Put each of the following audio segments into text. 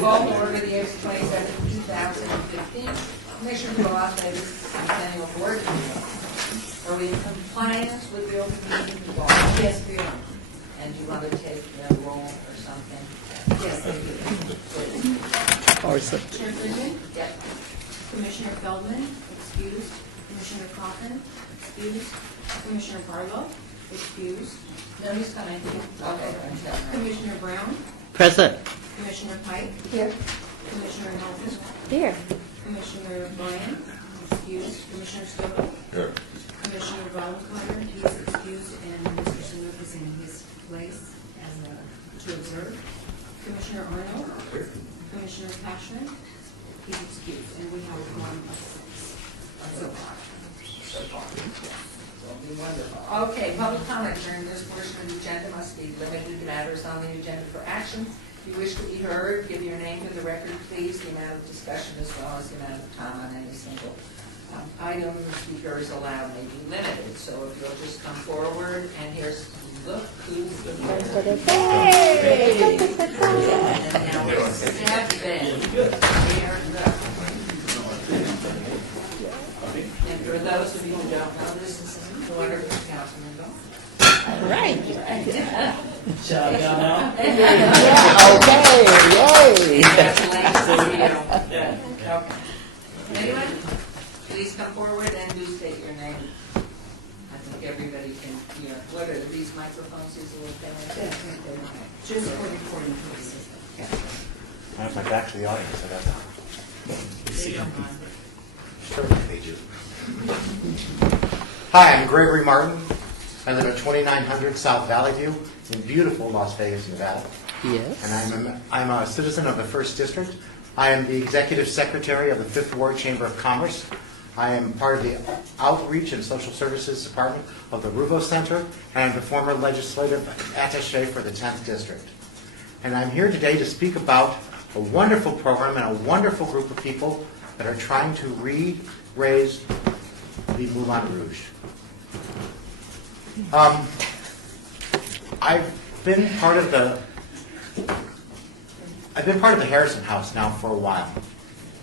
Call to order the April 27, 2015 Commissioner of Las Vegas Centennial Board meeting. Are we in compliance with the open meeting law? Yes, we are. And do you want to take the roll or something? Yes, I do. Chair Freeman? Yes. Commissioner Feldman? Excused. Commissioner Coffin? Excused. Commissioner Barlow? Excused. No, he's coming. Okay. Commissioner Brown? Present. Commissioner Pike? Here. Commissioner Nelson? Here. Commissioner Bryan? Excused. Commissioner Stover? Here. Commissioner Vollenhofer, he's excused, and Mr. Sanook is in his place as to observe. Commissioner Arnold? Commissioner Cashman? He's excused, and we have one of six so far. Will be wonderful. Okay, public comment during this portion of the agenda must be limited to matters on the agenda for action. If you wish to be heard, give your name to the record, please, the amount of discussion as well as the amount of time on any single item the speaker is allowed may be limited. So if you'll just come forward, and here's, look who's the winner. And now we're 7. Here, and for those of you who don't know, this is the wonderful Councilman Goff. Right. Okay, yay! Okay. Anyone? Please come forward and do state your name. I think everybody can hear. What are these microphones? Is a little better? Just for recording purposes. I have my back to the audience. I got that. They don't mind. Sure, they do. Hi, I'm Gregory Martin. I live at 2900 South Valley View in beautiful Las Vegas, Nevada. Yes. And I'm a citizen of the 1st District. I am the Executive Secretary of the 5th Ward Chamber of Commerce. I am part of the Outreach and Social Services Department of the Ruvo Center, and I'm the former legislative attaché for the 10th District. And I'm here today to speak about a wonderful program and a wonderful group of people that are trying to re-raise the Moulin Rouge. I've been part of the Harrison House now for a while,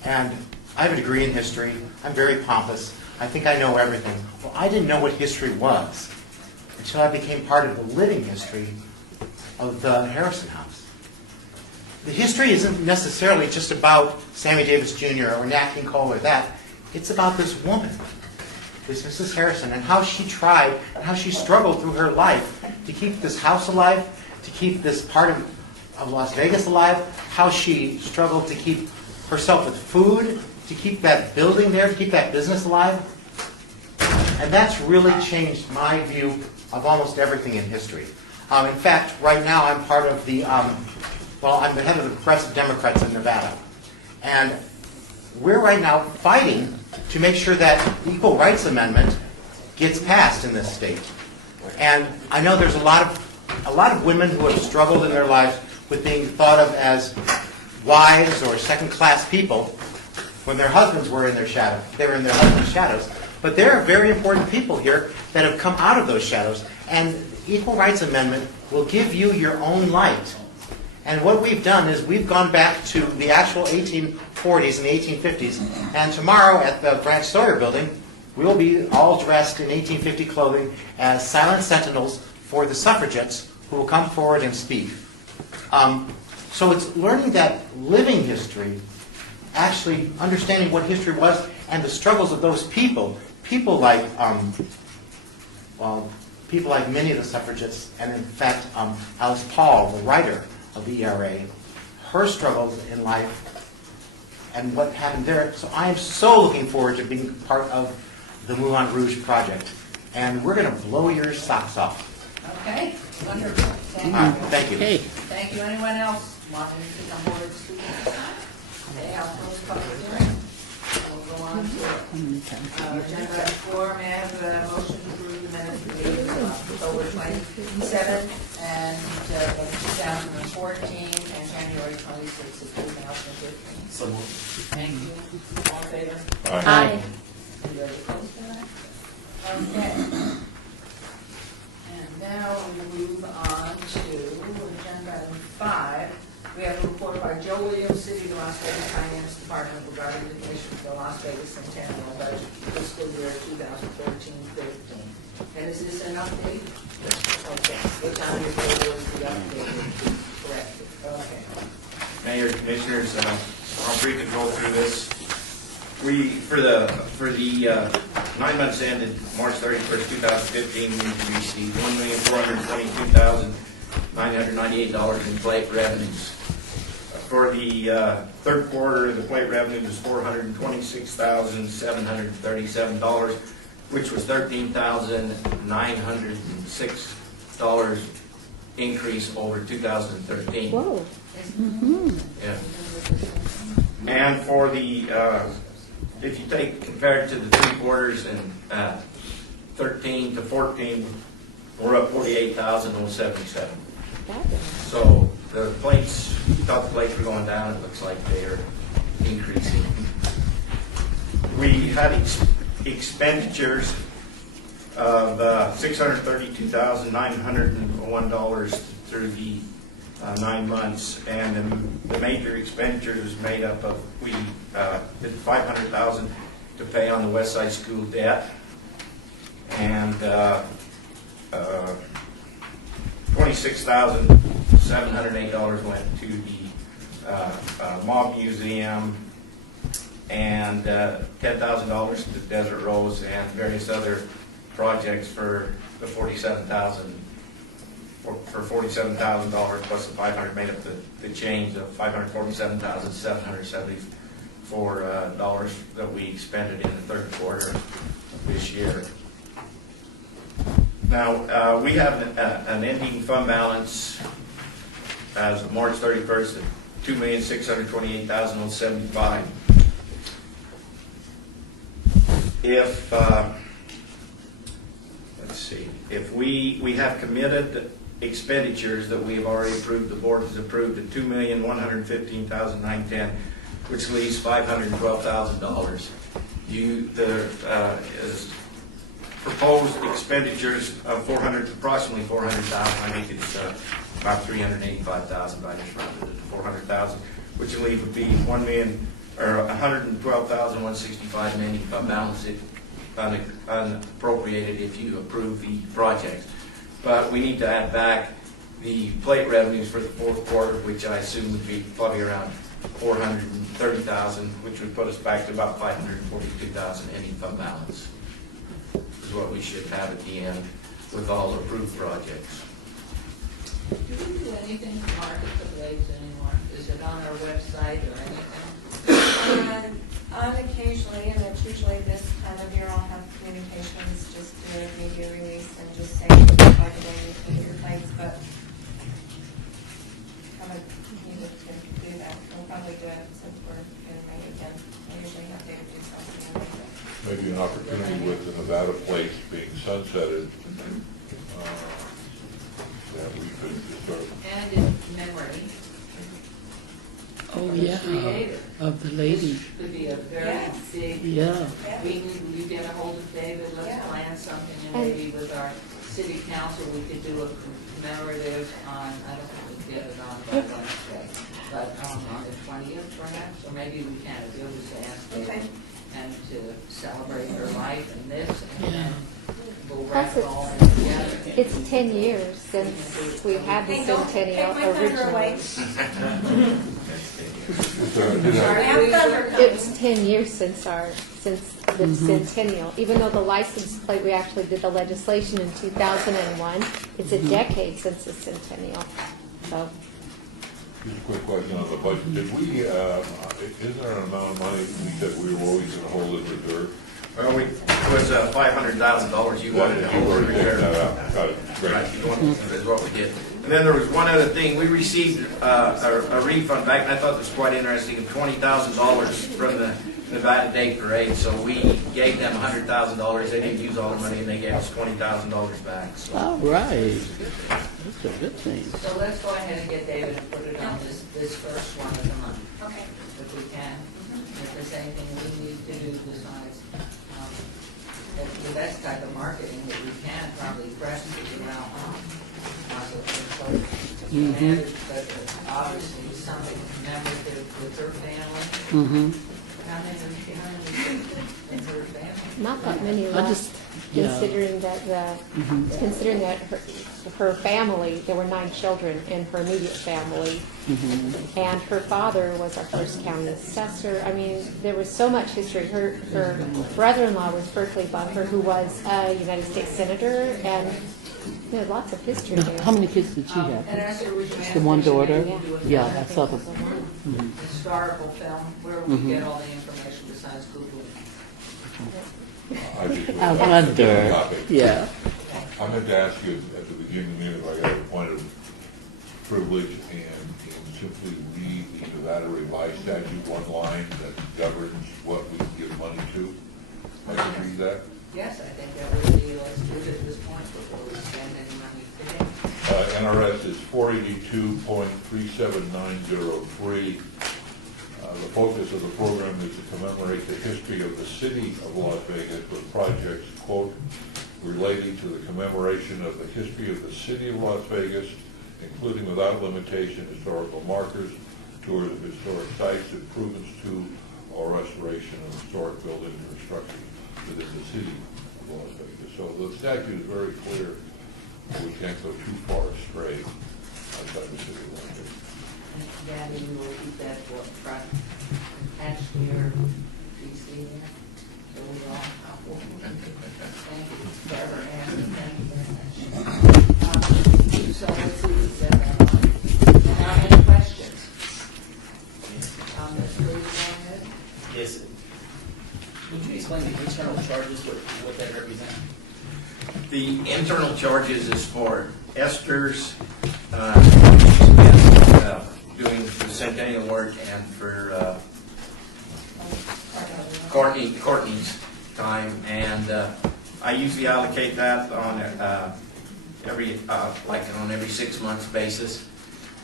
and I have a degree in history. I'm very pompous. I think I know everything. Well, I didn't know what history was until I became part of the living history of the Harrison House. The history isn't necessarily just about Sammy Davis Jr. or Nat King Cole or that. It's about this woman, this Mrs. Harrison, and how she tried and how she struggled through her life to keep this house alive, to keep this part of Las Vegas alive, how she struggled to keep herself with food, to keep that building there, to keep that business alive. And that's really changed my view of almost everything in history. In fact, right now I'm part of the, I'm the head of the Progressive Democrats in Nevada. And we're right now fighting to make sure that the Equal Rights Amendment gets passed in this state. And I know there's a lot of women who have struggled in their lives with being thought of as wives or second-class people when their husbands were in their shadow. They were in their husbands' shadows. But there are very important people here that have come out of those shadows. And the Equal Rights Amendment will give you your own light. And what we've done is we've gone back to the actual 1840s and 1850s. And tomorrow at the Branch Sawyer Building, we'll be all dressed in 1850 clothing as silent sentinels for the suffragettes who will come forward and speak. So it's learning that living history, actually understanding what history was and the struggles of those people like many of the suffragettes, and in fact Alice Paul, the writer of the ERA, her struggles in life and what happened there. So I am so looking forward to being part of the Moulin Rouge project, and we're going to blow your socks off. Okay, wonderful. Thank you. Thank you. Thank you. Anyone else wanting to come forward to speak? Okay, I'll close public hearing. We'll go on to agenda item 4. May I have a motion to approve the minutes of October 27th and 2014 and January 26th of 2015? So moved. Thank you. All in favor? Aye. You ready to close that? Okay. And now we move on to agenda item 5. We have a report by Joe Williams, City Las Vegas Finance Department regarding the commission for the Las Vegas Centennial budget fiscal year 2014-15. And is this an update? Okay, which on your table is the updated, corrected? Okay. Mayor, Commissioners, I'll briefly go through this. We, for the 9 months ended March 31st, 2015, we received $1,422,998 in plate revenues. For the third quarter, the plate revenue was $426,737, which was $13,906 increase over 2013. Whoa. Yeah. And for the, if you compare it to the 3 quarters in 13 to 14, we're up 48,077. So the plates, we thought the plates were going down, it looks like they are increasing. We had expenditures of $632,901 through the 9 months, and the major expenditures was made up of, we did $500,000 to pay on the West Side School debt, and $26,708 went to the Mob Museum, and $10,000 to Desert Rose and various other projects for the $47,000 plus the $500 made up the change of $547,774 that we expended in the third quarter of this year. Now, we have an ending fund balance as of March 31st of $2,628,075. If let's see, if we have committed expenditures that we have already approved, the board has approved at $2,115,910, which leaves $512,000. Is proposed expenditures of approximately $400,000. I think it's about $385,000. I just rounded it to $400,000, which will leave would be $112,165 ending fund balance unappropriated if you approve the project. But we need to add back the plate revenues for the fourth quarter, which I assume would be probably around $430,000, which would put us back to about $542,000 ending fund balance, is what we should have at the end with all approved projects. Do we do anything to market the blades anymore? Is it on our website or anything? Occasionally, and it's usually this time of year, I'll have communications, just do a media release and just say, by the way, you can your plates, but haven't needed to do that. We'll probably do it since we're in May again. I usually have David do something. Maybe an opportunity with the Nevada plates being sunsetted, that we could start. And in memory. Oh, yeah, of the lady. This could be a very Yes. big. Yeah. Will you get a hold of David? Let's Yeah. plan something, and maybe with our city council, we could do a commemorative on, I don't think we can get it on by Wednesday, but on the 20th perhaps, or maybe we can, if you'll just ask David. Okay. And to celebrate her life and this, and Yeah. then we'll wrap Plus it all in together. It's 10 years since we had the Hey, don't Centennial take my thunder away. originally. Have thunder coming. It's 10 years since the Centennial. Even though the license plate, we actually did the legislation in 2001, it's a decade since the Centennial. So, Just a quick question on the budget. Did we, is there an amount of money we said we were always going to hold in reserve? Well, it was $500,000 you wanted to hold in reserve. Got it, great. Right, is what we did. And then there was one other thing. We received a refund back, and I thought this was quite interesting, of $20,000 from the Nevada Day Parade. So we gave them $100,000. They didn't use all their money, and they gave us $20,000 back. So. All right. That's a good thing. So let's go ahead and get David and put it on this first one of the month, Okay. if we can. If there's anything we need to do besides the best type of marketing that we can, probably press it around. But obviously something commemorative with her family Mm-hmm. How many in her family? Not that many I left, just, yeah. considering that her family, there were 9 children in her immediate family. And her father was our first county assessor. I mean, there was so much history. Her brother-in-law was Berkeley Bunker, who was a United States Senator, and there had lots of history Now, there. how many kids did she And have? Esther, would you The one daughter? Yeah. Yeah, I saw the. historical film, where would we get all the information besides Google? I just- I wonder. Topic. Yeah. I meant to ask you at the beginning of the meeting if I got a point of privilege and simply read the Nevada revised statute one line that governs what we can give money to. I can read that. Yes, I think that would be, let's do it at this point before we spend any money today. NRS is 482.37903. The focus of the program is to commemorate the history of the city of Las Vegas with projects, quote, relating to the commemoration of the history of the city of Las Vegas, including without limitation historical markers, tours of historic sites, improvements to or restoration of historic buildings or structures within the city of Las Vegas. So the statute is very clear. We can't go too far astray outside the city of Las Vegas. Gabby, you will keep that front attached to your PC there, so we all have one. Thank you, Barbara, and thank you very much. So let's see, any questions? Ms. Lee, go ahead. Yes. Would you explain the internal charges, what that represents? The internal charges is for Esther's doing the Centennial work and for Courtney's time, and I usually allocate that on every 6 months basis.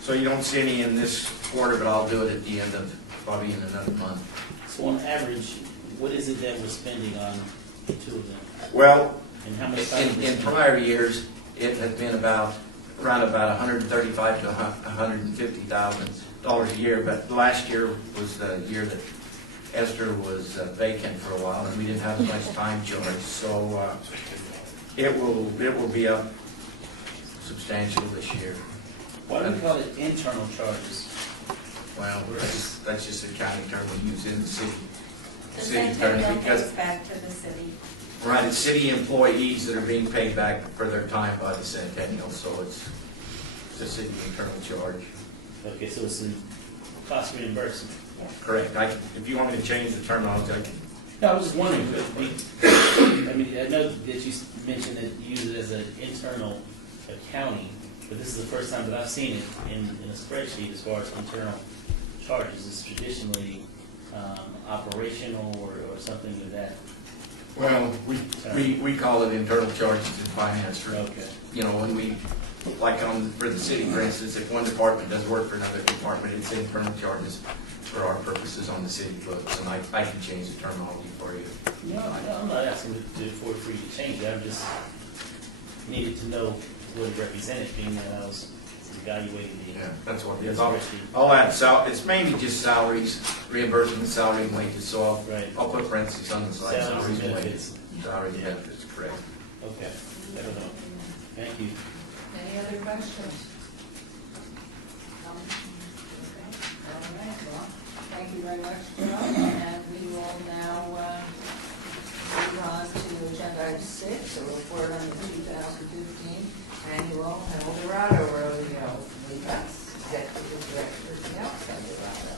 So you don't see any in this quarter, but I'll do it at the end of probably in another month. So on average, what is it that we're spending on the 2 of them? Well, And how much time? in prior years, it had been around about $135,000 to $150,000 a year, but last year was the year that Esther was vacant for a while, and we didn't have as much time charge, so it will be up substantially this year. Why do we call it internal charges? Well, that's just a county term we use in the city. The City Centennial attorney, because pays back to the city. right, it's city employees that are being paid back for their time by the Centennial, so it's a city internal charge. Okay, so it's a cost reimbursement. Correct. If you want me to change the terminology, I can. No, I was just wondering, I know that you mentioned that you use it as an internal accounting, but this is the first time that I've seen it in a spreadsheet as far as internal charges. It's traditionally operational or something of that. Well, we call it internal charges in finance. Okay. You know, when we, for the city, for instance, if one department does work for another department, it's internal charges for our purposes on the city books, and I can change the terminology for you. No, I'm not asking for you to change it. I just needed to know what it represented, being that I was evaluating the. Yeah, that's what it is. spreadsheet. I'll add it's mainly just salaries, reimbursement, salary and wages, so Right. I'll put parentheses on the side, Salaries salaries and and wages. Salaries and benefits, correct. Okay, I don't know. Thank you. Any other questions? All right, well, thank you very much, Joe, and we will now move on to agenda item 6, a report on the 2015 annual Eldorado Rodeo. That's Executive Director, Eldorado.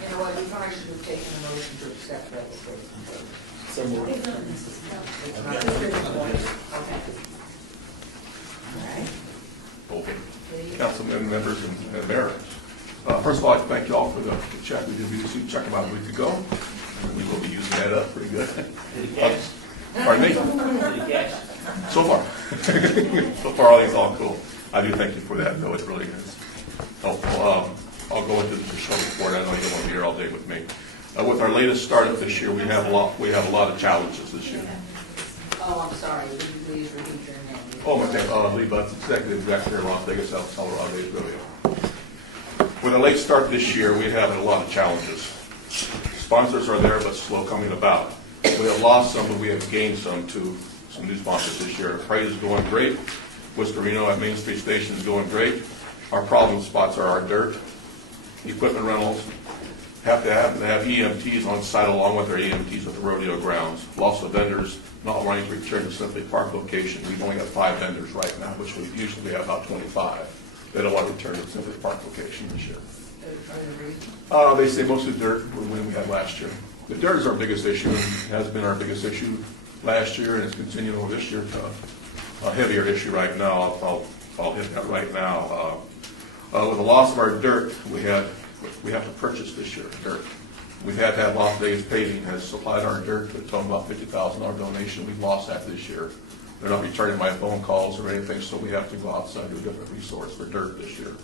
You know what, you probably should have taken a motion to accept that report. So moved. Okay. All right. Okay. Please. Councilmen, members, and mayor. First of all, I'd like to thank you all for the check. We did receive a check about a week ago, and we will be using that up pretty good. Did it cash? Pardon me? Did it cash? So far. So far, all these all cool. I do thank you for that, though. It really is helpful. I'll go into the show report. I know you don't want to be here all day with me. With our latest startup this year, we have a lot of challenges this year. Oh, I'm sorry, would you please repeat your name? Oh, my name, Lee Butts, Executive Director of Las Vegas, South Colorado Rodeo. With a late start this year, we have a lot of challenges. Sponsors are there, but slow coming about. We have lost some, but we have gained some to some new sponsors this year. Parade is going great. Whiskerino at Main Street Station is going great. Our problem spots are our dirt, equipment rentals, have to have EMTs on site along with our EMTs at the rodeo grounds. Loss of vendors, not wanting to return to Simply Park location. We've only got 5 vendors right now, which we usually have about 25. They don't want to return to Simply Park location this year. They say mostly dirt when we had last year. The dirt is our biggest issue, and has been our biggest issue last year, and it's continuing over this year to a heavier issue right now. I'll hit that right now. With the loss of our dirt, we have to purchase this year dirt. We've had to have Las Vegas Paving has supplied our dirt, but told about $50,000 donation. We've lost that this year. They're not returning my phone calls or anything, so we have to go outside to a different resource for dirt this year.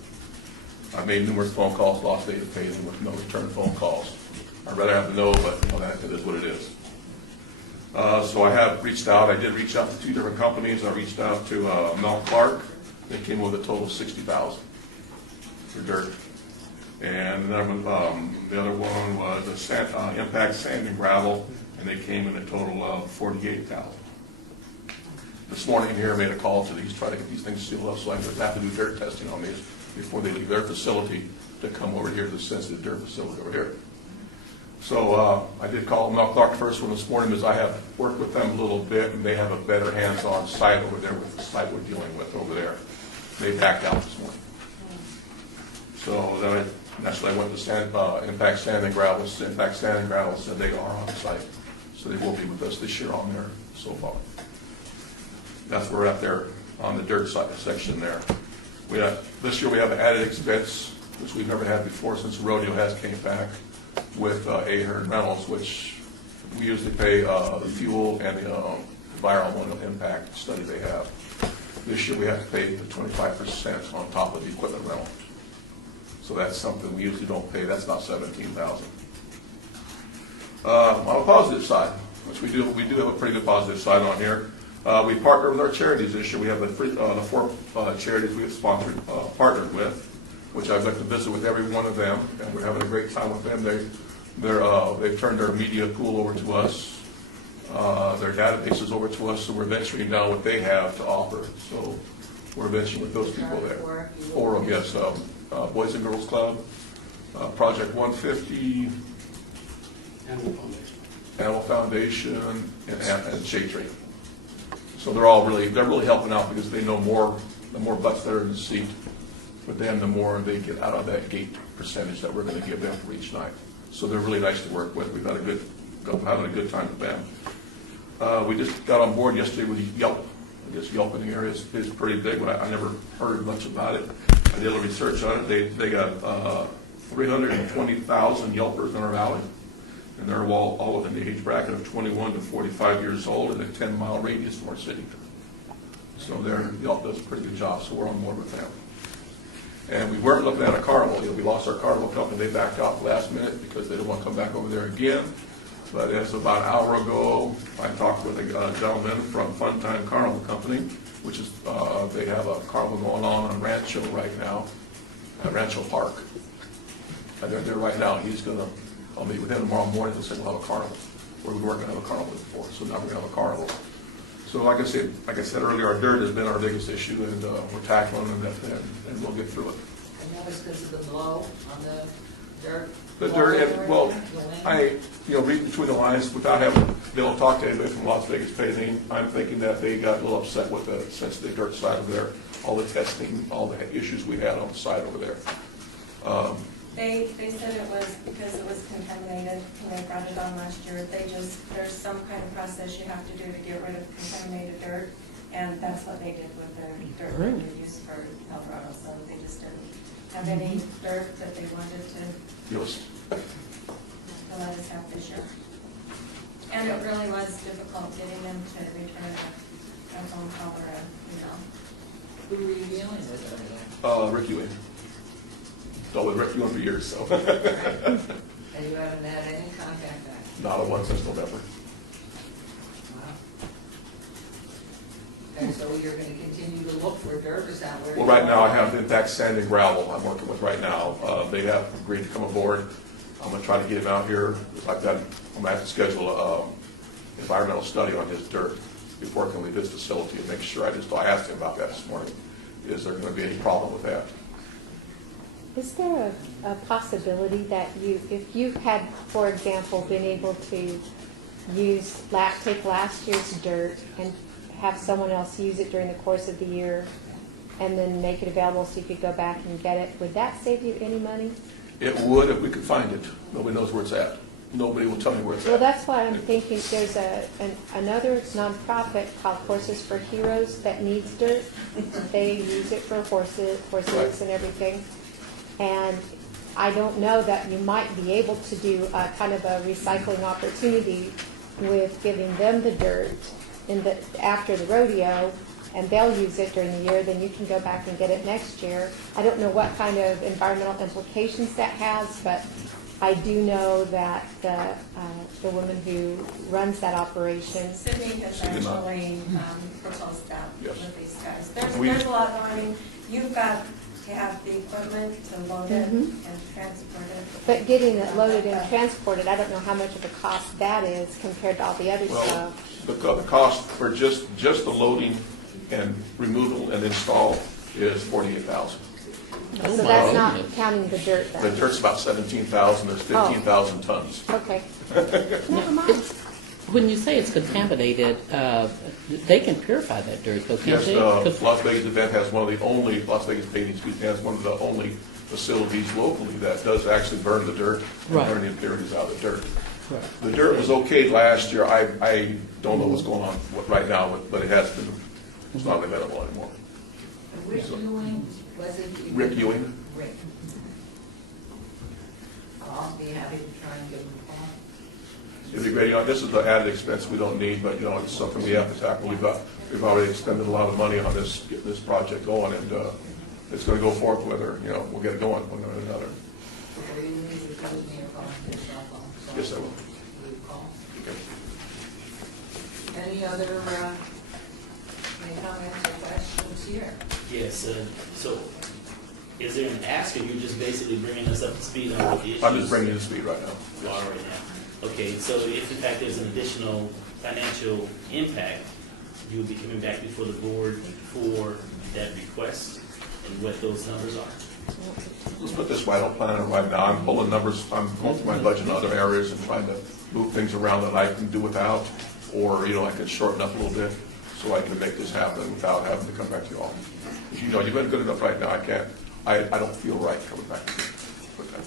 I made numerous phone calls to Las Vegas Paving with no return phone calls. I'd rather have the no, but that is what it is. So I have reached out. I did reach out to 2 different companies. I reached out to Mel Clark. They came with a total of $60,000 for dirt. And the other one was Impact Sand and Gravel, and they came in a total of $48,000. This morning here, I made a call to these, try to get these things sealed up, so I have to do dirt testing on these before they leave their facility to come over here to the sensitive dirt facility over here. So I did call Mel Clark the first one this morning, because I have worked with them a little bit, and they have a better hands-on site over there with the site we're dealing with over there. They backed out this morning. So then I went to Impact Sand and Gravel. Impact Sand and Gravel said they are on site, so they will be with us this year on there so far. That's where we're at there on the dirt side section there. This year we have an added expense, which we've never had before since rodeo has came back, with Ahern Rentals, which we usually pay the fuel and the environmental impact study they have. This year we have to pay the 25% on top of the equipment rental. So that's something we usually don't pay. That's about $17,000. On a positive side, which we do have a pretty good positive side on here. We partner with our charities this year. We have the 4 charities we have partnered with, which I'd like to visit with every one of them, and we're having a great time with them. They've turned their media pool over to us, their databases over to us, so we're venturing down what they have to offer. So we're venturing with those people there. 4 of them, yes. Boys and Girls Club, Project 150, Animal Foundation, and Shade Tree. So they're really helping out, because they know the more butts that are in the seat with them, the more they get out of that gate percentage that we're going to give them for each night. So they're really nice to work with. We've had having a good time with them. We just got on board yesterday with Yelp. I guess Yelp in the area is pretty big, but I never heard much about it. I did a little research on it. They got 320,000 Yelpers in our valley, and they're all within the age bracket of 21 to 45 years old in a 10-mile radius from our city. So Yelp does a pretty good job, so we're on board with them. And we weren't looking at a carnival. We lost our carnival company. They backed out last minute because they didn't want to come back over there again. But as about an hour ago, I talked with a gentleman from Funtime Carnival Company, which is, they have a carnival going on Rancho right now, at Rancho Park. And they're there right now. I'll meet with him tomorrow morning. They'll say we'll have a carnival. We weren't going to have a carnival before, so now we're going to have a carnival. So like I said earlier, our dirt has been our biggest issue, and we're tackling it, and we'll get through it. And that was because of the blow on the dirt? The dirt, reading between the lines, without having been able to talk to anybody from Las Vegas Paving, I'm thinking that they got a little upset with the sensitive dirt side over there, all the testing, all the issues we had on the side over there. They said it was because it was contaminated, and they brought it on last year. There's some kind of process you have to do to get rid of contaminated dirt, and that's what they did with their dirt that they used for Colorado, so they just didn't have any dirt that they wanted to let us have this year. And it really was difficult getting them to return a phone call or a email. Who were you dealing with? Rick Ewing. Dealt with Rick Ewing for years, so. And you haven't had any contact back? Not a one since November. Wow. And so you're gonna continue to look for dirt, is that where? Well, right now I have, in fact, sand and gravel I'm working with right now. They have agreed to come aboard. I'm gonna try to get him out here. I'm gonna have to schedule a environmental study on his dirt before I can leave his facility and make sure. I asked him about that this morning. Is there gonna be any problem with that? Is there a possibility that if you had, for example, been able to take last year's dirt and have someone else use it during the course of the year and then make it available so you could go back and get it, would that save you any money? It would if we could find it. Nobody knows where it's at. Nobody will tell me where it's Well, at. that's why I'm thinking there's another nonprofit called Horses for Heroes that needs dirt. They use it for horses Right. and everything. And I don't know that you might be able to do a kind of a recycling opportunity with giving them the dirt after the rodeo, and they'll use it during the year, then you can go back and get it next year. I don't know what kind of environmental implications that has, but I do know that the woman who runs that operation, Sydney has Sydney Mott. actually proposed that Yes. with these guys. We- There's a lot, I mean, you've got to have the equipment to load it and transport it. but getting it loaded and transported, I don't know how much of a cost that is compared to all the other Well, stuff. the cost for just the loading and removal and install is $48,000. Oh, So my that's not goodness. counting the dirt The then? dirt's about 17,000. There's 15,000 tons. Okay. When you say it's contaminated, they can purify that dirt, though, can't Yes, they? 'Cause- Las Vegas event has one of the only, Las Vegas Paving, has one of the only facilities locally that does actually burn the dirt and Right. burn the impurities out of the dirt. Right. The dirt was okay last year. I don't know what's going on right now, but it has been, it's not available anymore. Rick Ewing, was it? Rick Ewing? Rick. I'll be happy to try and give him a call. It'd be great, this is the added expense we don't need, but, it's something we have to tackle. We've already expended a lot of money on getting this project going, and it's gonna go forth whether, we'll get it going one way or another. Before you leave, you can give me a call on your cell phone. So Yes, I will. you call. Okay. Any other, any comments or questions here? Yes, so is there an ask, or you're just basically bringing us up to speed on what the issues? I'm just bringing you to speed right now. You are right now. Okay, so if in fact there's an additional financial impact, you will be coming back before the board for that request and what those numbers are. Let's put it this way, I don't plan on it right now. I'm pulling numbers, I'm going through my budget in other areas and trying to move things around that I can do without, or, I can shorten up a little bit so I can make this happen without having to come back to you all. You've been good enough right now, I don't feel right coming back to you. But that-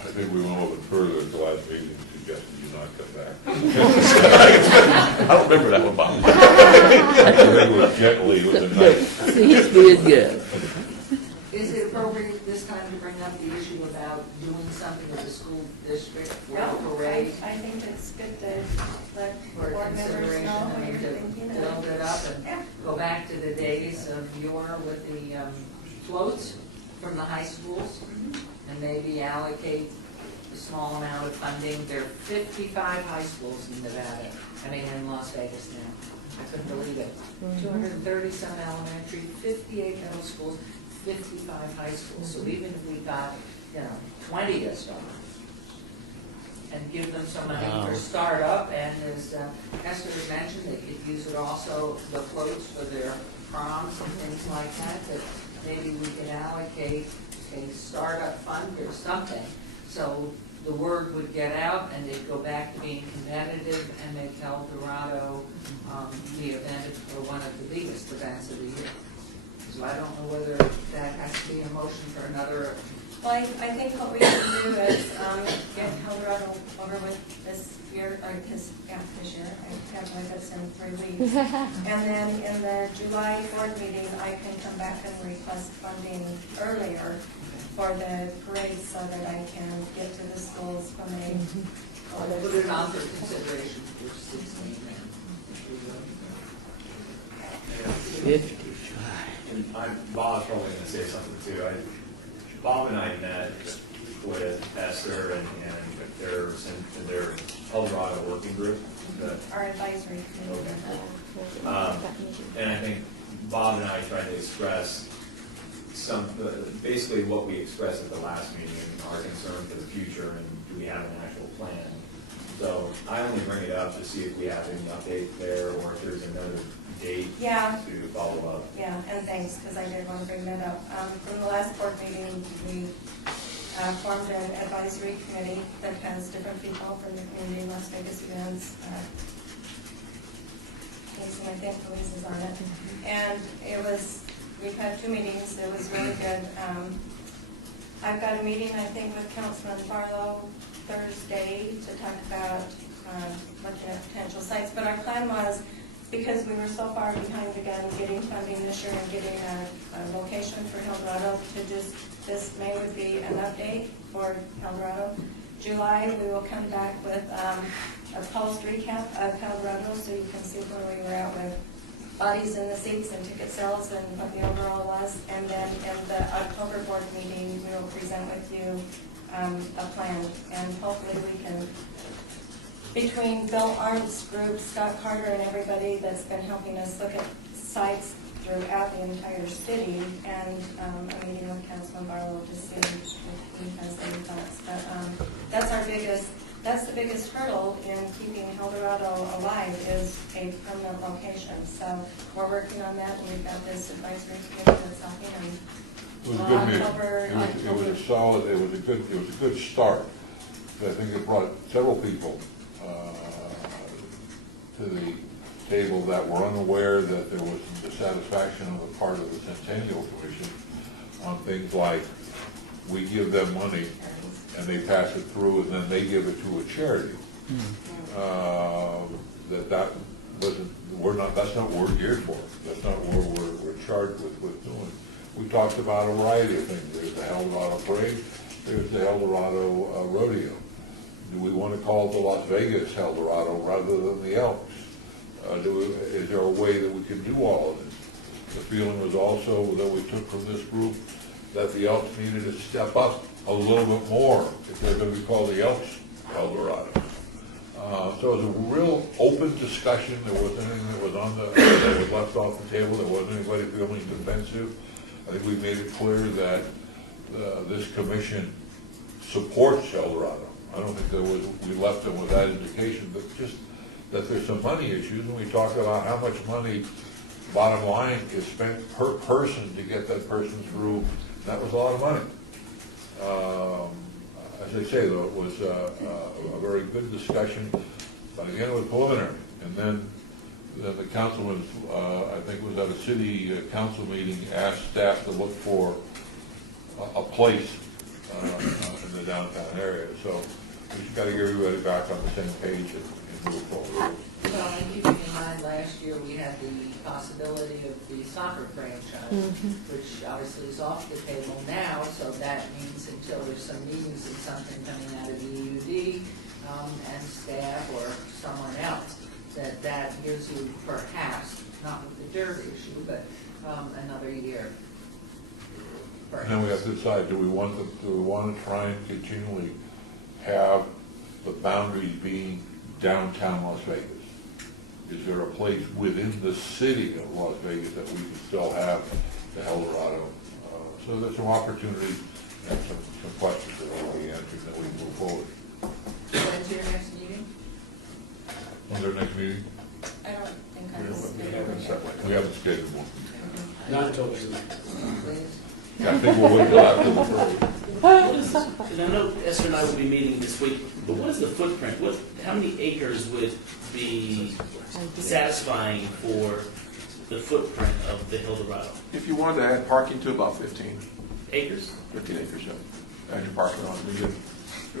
I think we went a little bit further at the last meeting, suggesting you not come back. I don't remember that one, Bob. I think it was gently, it was a nice. See, he's being good. Is it appropriate this time to bring up the issue about doing something with the school district for Yeah, a parade? I think it's good to let For board members consideration, know I what mean, you're to thinking. build it up Yeah. and go back to the days of yore with the floats from the high schools and maybe allocate a small amount of funding. There are 55 high schools in Nevada, in Las Vegas now. I couldn't believe it. 230-some elementary, 58 middle schools, 55 high schools. So even if we got, 20 to start, and give them some money for startup, and as Esther had mentioned, they could use it also, the floats for their proms and things like that, that maybe we could allocate a startup fund or something, so the word would get out and they'd go back to being competitive and make El Dorado the event or one of the biggest events of the year. So I don't know whether that has to be a motion for another. Well, I think what we can do is get Eldorado over with this year, or this year. I can't believe it's in 3 weeks. And then in the July 4th meeting, I can come back and request funding earlier for the parade so that I can get to the schools when they. I'll put it on for consideration for 16 then. 50. And Bob's probably going to say something too. Bob and I met with Esther and their Eldorado working group. Our advisory committee. And I think Bob and I tried to express basically what we expressed at the last meeting, our concern for the future, and do we have an actual plan? So I only bring it up to see if we have any update there, or if there's another date Yeah. to follow up. Yeah, and thanks, because I did want to bring that up. From the last board meeting, we formed an advisory committee that has different people from the community, Las Vegas events. Casey, I think Louise is on it. And we've had 2 meetings, it was really good. I've got a meeting, I think, with Councilman Barlow Thursday to talk about looking at potential sites. But our plan was, because we were so far behind the gun getting funding this year and getting a location for El Dorado, this May would be an update for El Dorado. July, we will come back with a post recap of El Dorado, so you can see where we were at with bodies in the seats and ticket sales and what the overall was. And then in the October board meeting, we will present with you a plan, and hopefully we can, between Bill Arndt's group, Scott Carter, and everybody that's been helping us look at sites throughout the entire city, and a meeting with Councilman Barlow to see if he has any thoughts. But that's the biggest hurdle in keeping El Dorado alive, is a permanent location. So we're working on that, and we've got this advisory committee that's helping. It was a good meeting. It was a solid, it was a good start. I think it brought several people to the table that were unaware that there was some dissatisfaction on the part of the Centennial Commission on things like, we give them money and they pass it through and then they give it to a charity. That wasn't, that's not what we're geared for. That's not what we're charged with doing. We talked about a variety of things. There's the El Dorado Parade, there's the El Dorado Rodeo. Do we want to call it the Las Vegas El Dorado rather than the Elks? Is there a way that we can do all of this? The feeling was also that we took from this group that the Elks needed to step up a little bit more if they're going to be called the Elks El Dorado. So it was a real open discussion. There wasn't anything that was left off the table. There wasn't anybody feeling defensive. I think we made it clear that this commission supports El Dorado. I don't think we left them with that indication, but just that there's some money issues, and we talked about how much money, bottom line, is spent per person to get that person through. That was a lot of money. As I say, though, it was a very good discussion, but again, it was preliminary. And then the councilman, I think was at a city council meeting, asked staff to look for a place in the downtown area. So we just got to get everybody back on the same page and move forward. Well, and keeping in mind, last year we had the possibility of the soccer franchise, which obviously is off the table now, so that means until there's some meetings and something coming out of the EUD and staff or someone else, that gives you perhaps, not with the dirt issue, but another year. And then we have to decide, do we want to try and continually have the boundaries being downtown Las Vegas? Is there a place within the city of Las Vegas that we can still have the El Dorado? So there's some opportunities and some questions that will be answered that we move forward. When's your next meeting? When's our next meeting? I don't think I We haven't scheduled one. Not until June. Please. Yeah, I think we'll wait till after the first. And I know Esther and I will be meeting this week, but what is the footprint? How many acres would be satisfying for the footprint of the El Dorado? If you wanted to add parking to about 15 Acres? 15 acres, yeah. Add your parking on.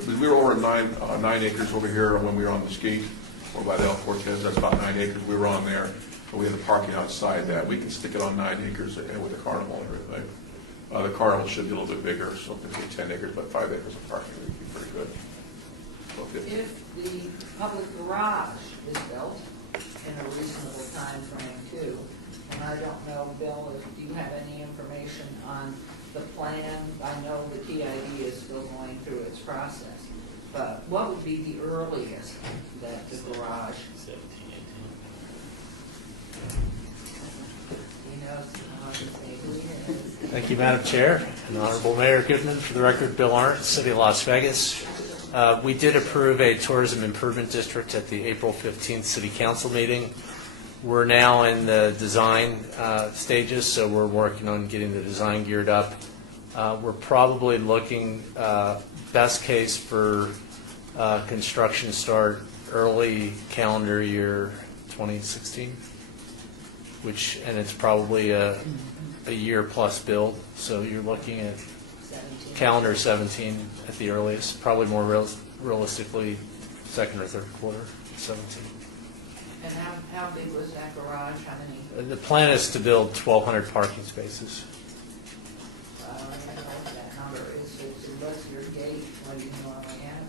We were over 9 acres over here when we were on the ski, or by the El Cortez. That's about 9 acres. We were on there, but we had the parking outside that. We can stick it on 9 acres with the carnival and everything. The carnival should be a little bit bigger, so it could be 10 acres, but 5 acres of parking would be pretty good. So If the public garage is built in a reasonable time frame too, and I don't know, Bill, if you have any information on the plan. I know the TID is still going through its process, but what would be the earliest that the garage? 17, 18. us say who he is. Thank you, Madam Chair, and Honorable Mayor Goodman. For the record, Bill Arndt, City of Las Vegas. We did approve a tourism improvement district at the April 15th City Council meeting. We're now in the design stages, so we're working on getting the design geared up. We're probably looking best case for construction start early calendar year 2016, and it's probably a year plus build. So you're looking at calendar 17 at the earliest, probably more realistically second or third quarter 17. And how big was that garage? How many? The plan is to build 1,200 parking spaces. I don't know what that number is. So what's your gate? What do you normally have?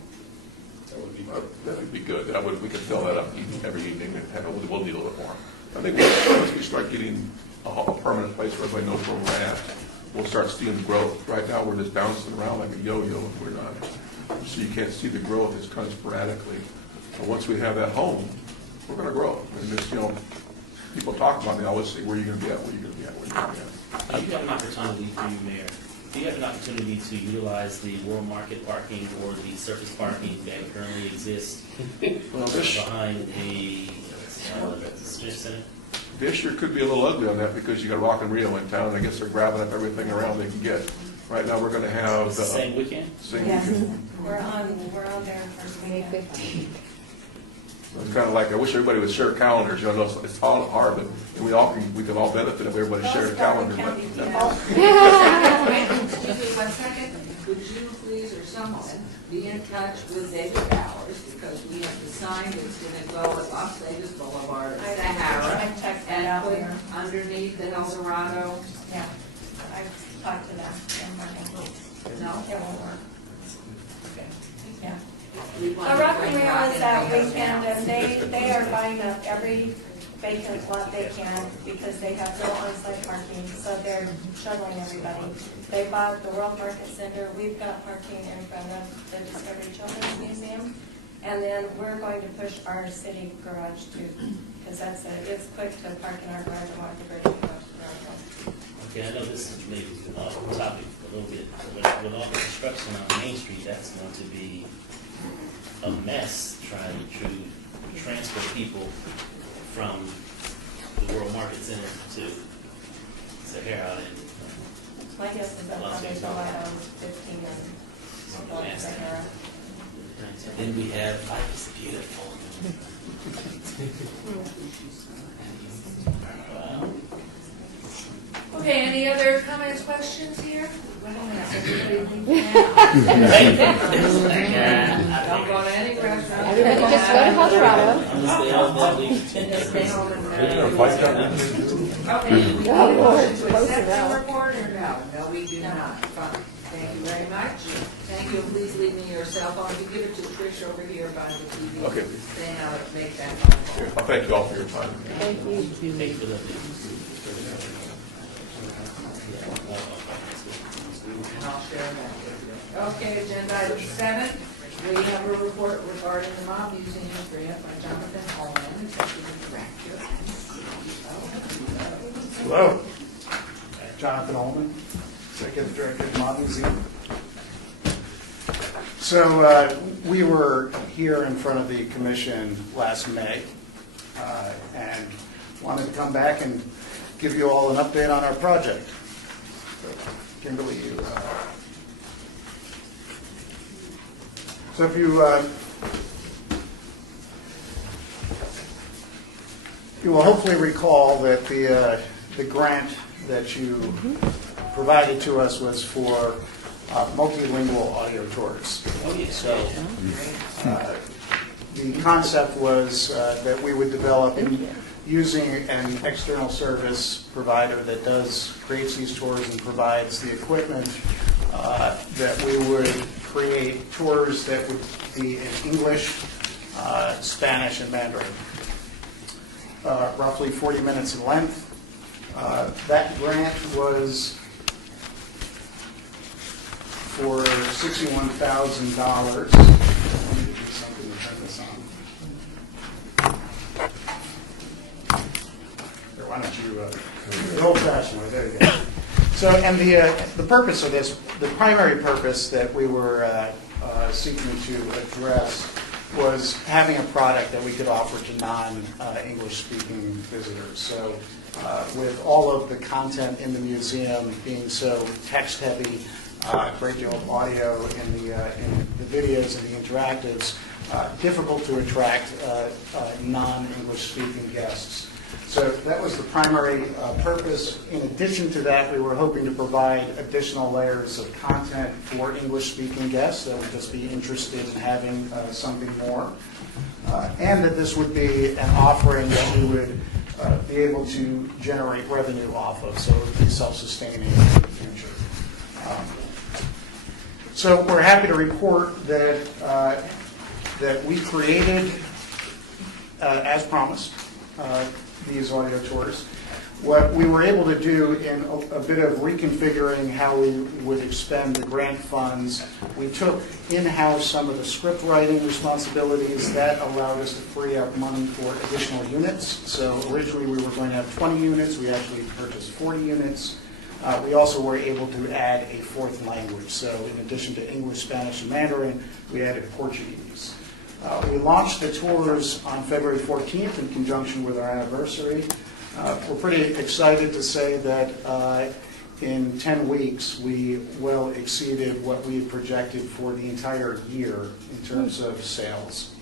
That would be good. We could fill that up every evening, and we'll need a little more. I think once we start getting a permanent place where everybody knows where we're at, we'll start seeing the growth. Right now, we're just bouncing around like a yo-yo, and we're not. So you can't see the growth. It's kind of sporadically. But once we have that home, we're going to grow. And just, people talk about me. I always say, where are you going to be at? Where are you going to be at? Where are you going to be at? Do you have an opportunity for you, Mayor? Do you have an opportunity to utilize the World Market parking or the surface parking that currently exists behind the Smith Center? This year could be a little ugly on that because you got Rock and Rio in town, and I guess they're grabbing up everything around they can get. Right now, we're going to have It's the same weekend? Same Yes, weekend. we're on there first May weekend. 15th. So it's kind of like I wish everybody would share calendars. It's all hard, but we can all benefit if everybody shared a calendar. County, But, Excuse me 1 second. Could you please, or someone, be in touch with David Bowers, because we have the sign that's going to go at Las Vegas Boulevard at Sahara, I checked that and out put there. underneath the El Dorado. Yeah, I've talked to them. No? It won't work. Okay. Yeah. We want The to Rock bring and Rio Rock is and that Rio weekend, down. and they are buying up every vacant lot they can because they have no on-site parking, so they're shuttling everybody. They bought the World Market Center. We've got parking in front of the Discovery Children's Museum. And then we're going to push our city garage too, because it's quick to park in our garage and walk the bridge and go to the garage. Okay, I know this is maybe off topic a little bit, but with all the construction on Main Street, that's going to be a mess trying to transfer people from the World Market Center to Sahara and My guess is that probably the light on 15 and go to Sahara. then we have Life is Beautiful. Wow. Okay, any other comments, questions here? Wait a minute, everybody leave now. Don't go to any restaurant. Everybody just go to El Dorado. I'm gonna stay out there. Just stay home and We're gonna fight that weekend. Okay, we need a Oh, Lord, motion to close accept enough. the report or no? No, we do not. Fine. Thank you very much. Thank you. Please leave me your cell phone. You give it to Trish over here by the TV. Okay. They know how to make that phone call. Thank you all for your time. Thank you. Thank you for the. And I'll share that with you. Okay, agenda item 7. We have a report regarding the Mob Museum grant by Jonathan Holman, Executive Director and CEO. Hello, Jonathan Ullman, Executive Director of the Mob Museum. So we were here in front of the commission last May and wanted to come back and give you all an update on our project. So, Kimberly, so if you will hopefully recall that the grant that you provided to us was for multilingual audio tours. Oh, yes. So the concept was that we would develop using an external service provider that creates these tours and provides the equipment, that we would create tours that would be in English, Spanish, and Mandarin. Roughly 40 minutes in length. That grant was for $61,000. Let me do something to turn this on. Here, why don't you The old-fashioned way, there you go. So, and the purpose of this, the primary purpose that we were seeking to address was having a product that we could offer to non-English speaking visitors. So with all of the content in the museum being so text-heavy, a great deal of audio in the videos and the interactives, difficult to attract non-English speaking guests. So that was the primary purpose. In addition to that, we were hoping to provide additional layers of content for English-speaking guests that would just be interested in having something more. And that this would be an offering that we would be able to generate revenue off of, so it would be self-sustaining in the future. So we're happy to report that that we created, as promised, these audio tours. What we were able to do in a bit of reconfiguring how we would expend the grant funds, we took in-house some of the script writing responsibilities. That allowed us to free up money for additional units. So originally we were going to have 20 units. We actually purchased 40 units. We also were able to add a fourth language. So in addition to English, Spanish, and Mandarin, we added Portuguese. We launched the tours on February 14th in conjunction with our anniversary. We're pretty excited to say that in 10 weeks we well exceeded what we had projected for the entire year in terms of sales.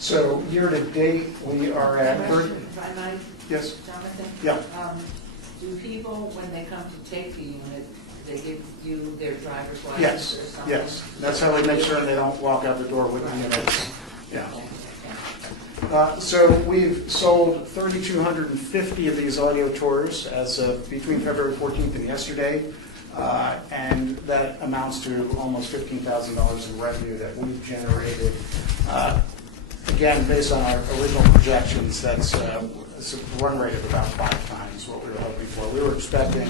So year to date we are at... If I might, Yes? Jonathan? Yeah. Do people, when they come to take the unit, they give you their driver's license Yes, or something? yes. That's how we make sure they don't walk out the door with the units. Yeah. So we've sold 3,250 of these audio tours as of between February 14th and yesterday, and that amounts to almost $15,000 in revenue that we've generated. Again, based on our original projections, that's a run rate of about 5 times what we were hoping for. We were projecting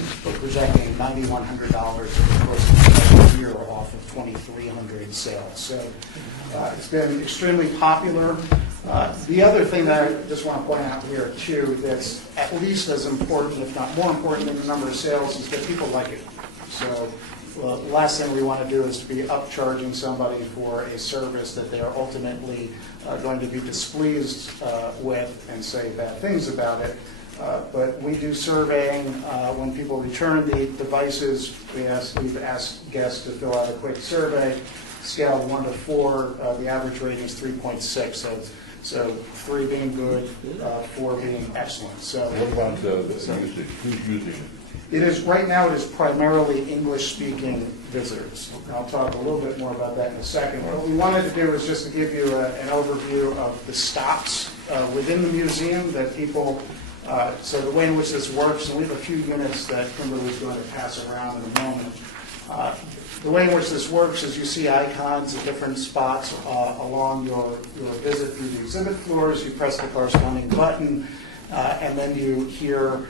$9,100 over the course of the year off of 2,300 sales. So it's been extremely popular. The other thing that I just want to point out here, too, that's at least as important, if not more important than the number of sales, is that people like it. So the last thing we want to do is to be upcharging somebody for a service that they are ultimately going to be displeased with and say bad things about it. But we do surveying. When people return the devices, we've asked guests to fill out a quick survey. Scale of 1 to 4, the average rating is 3.6. So 3 being good, 4 being excellent. So What about the usage? Who's using it? it is right now. It is primarily English-speaking visitors. And I'll talk a little bit more about that in a second. What we wanted to do is just to give you an overview of the stops within the museum that people. So the way in which this works, and we have a few units that Kimberly's going to pass around in a moment. The way in which this works is you see icons at different spots along your visit through the exhibit floors. You press the corresponding button, and then you hear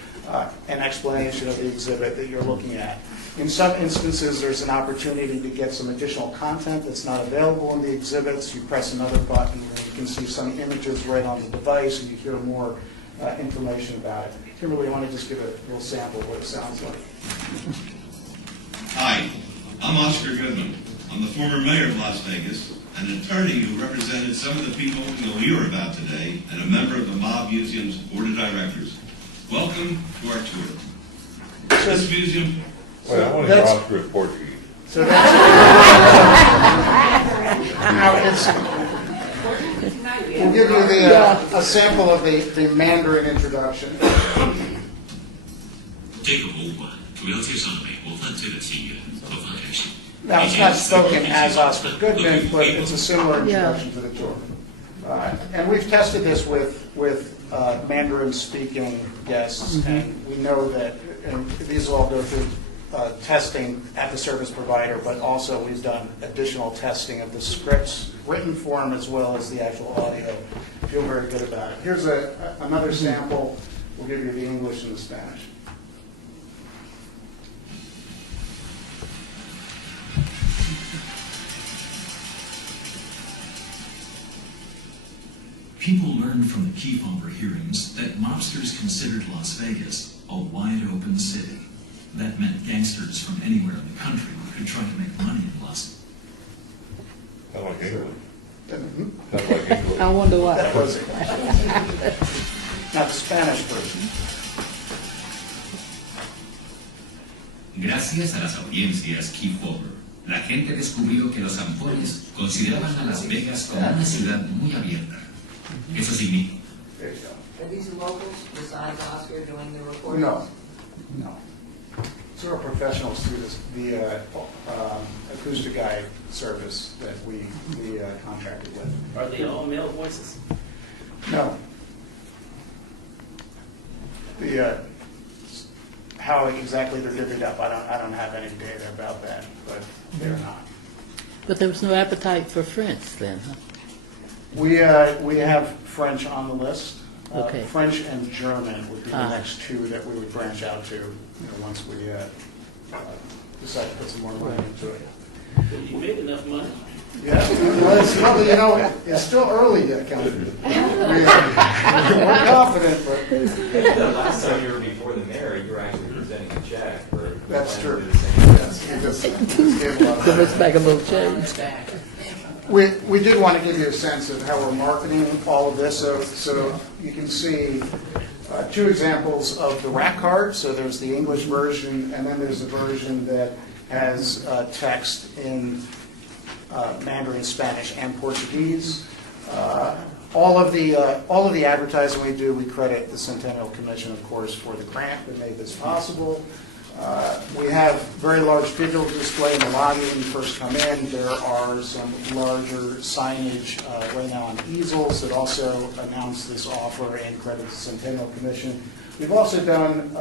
an explanation of the exhibit that you're looking at. In some instances, there's an opportunity to get some additional content that's not available in the exhibits. You press another button, and you can see some images right on the device, and you hear more information about it. Kimberly, you want to just give a little sample of what it sounds like? Hi, I'm Oscar Goodman. I'm the former mayor of Las Vegas, an attorney who represented some of the people you'll hear about today, and a member of the Mob Museum's board of directors. Welcome to our tour. This museum... Wait, I want to hear Oscar in Portuguese. So that's we'll give you a sample of the Mandarin introduction. 这个博物馆主要介绍了美国犯罪的起源和发展史。 Now, it's not spoken as Oscar Goodman, but it's a similar introduction to the tour. And we've tested this with Mandarin-speaking guests, and we know that and these will all go through testing at the service provider, but also we've done additional testing of the scripts, written form, as well as the actual audio. Feel very good about it. Here's another sample. We'll give you the English and the Spanish. people learned from the Kefauver hearings that mobsters considered Las Vegas a wide-open city. That meant gangsters from anywhere in the country could try to make money in Las Vegas. Kind of like England. Mhm. Kind of like England. I wonder why. That was it. Now the Spanish version. Gracias a las audiencias Kefauver, la gente descubrió que los zampones consideraban a Las Vegas como una ciudad muy abierta. Eso significa There you go. Are these locals besides Oscar doing the reporting? No, no. It's our professional students, the acoustic guide service that we contracted with. Are they all male voices? No. How exactly they're divvied up, I don't have any data about that, but they're not. But there was no appetite for French then, huh? We have French on the list. Okay. French and German would be the Ah. next two that we would branch out to, once we decide to put some more money into it. Well, you made enough money. Yeah, well, it's still early yet, Councilman. We're confident, but The last time you were before the mayor, you were actually presenting a check for. that's true. Yes. Yes, it just gave a lot of- Give us back a little change. Back. We did want to give you a sense of how we're marketing all of this, so you can see two examples of the rack card. So there's the English version, and then there's a version that has text in Mandarin, Spanish, and Portuguese. All of the advertising we do, we credit the Centennial Commission, of course, for the grant that made this possible. We have very large digital display in the lobby when you first come in. There are some larger signage right now on easels that also announce this offer and credit the Centennial Commission. We've also done,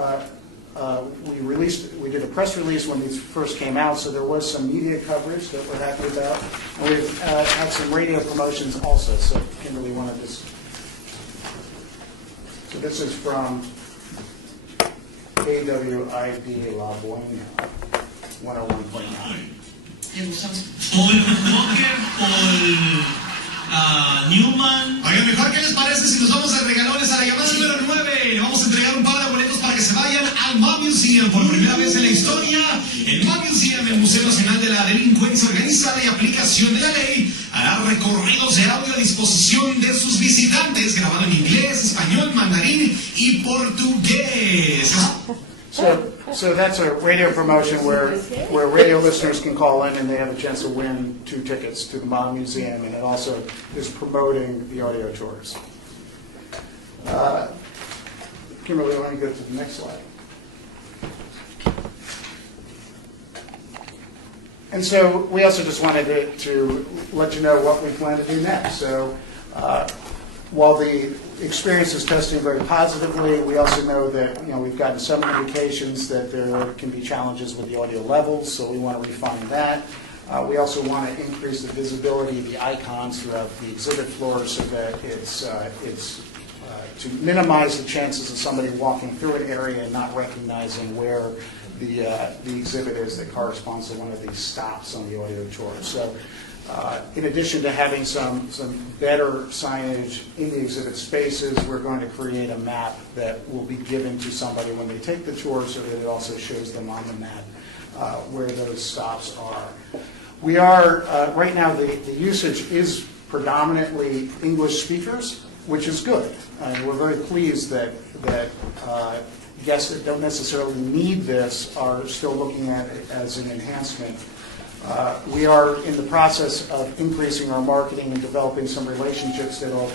we did a press release when these first came out, so there was some media coverage that we're happy about. And we've had some radio promotions also, so Kimberly wanted this. So this is from KWIB La Buena, 101.9. Paul Walker, Paul Newman. Oigan, mejor, ¿qué les parece si nos vamos a regalones a la llamada número 9? Vamos a entregar un par de boletos para que se vayan al Mob Museum por primera vez en la historia. El Mob Museum, el Museo Nacional de la Delincuencia Organizada y Aplicación de la Ley, hará recorridos de audio a disposición de sus visitantes, grabado en inglés, español, mandarín y portugués. So that's a radio promotion where radio listeners can call in and they have a chance to win 2 tickets to the Mob Museum, and it also is promoting the audio tours. Kimberly, why don't you go to the next slide? And so we also just wanted to let you know what we plan to do next. So while the experience is testing very positively, we also know that we've gotten some indications that there can be challenges with the audio levels, so we want to refine that. We also want to increase the visibility of the icons throughout the exhibit floor so that it's to minimize the chances of somebody walking through an area and not recognizing where the exhibit is that corresponds to one of these stops on the audio tour. So in addition to having some better signage in the exhibit spaces, we're going to create a map that will be given to somebody when they take the tour so that it also shows them on the map where those stops are. We are, right now, the usage is predominantly English speakers, which is good. We're very pleased that guests that don't necessarily need this are still looking at it as an enhancement. We are in the process of increasing our marketing and developing some relationships that will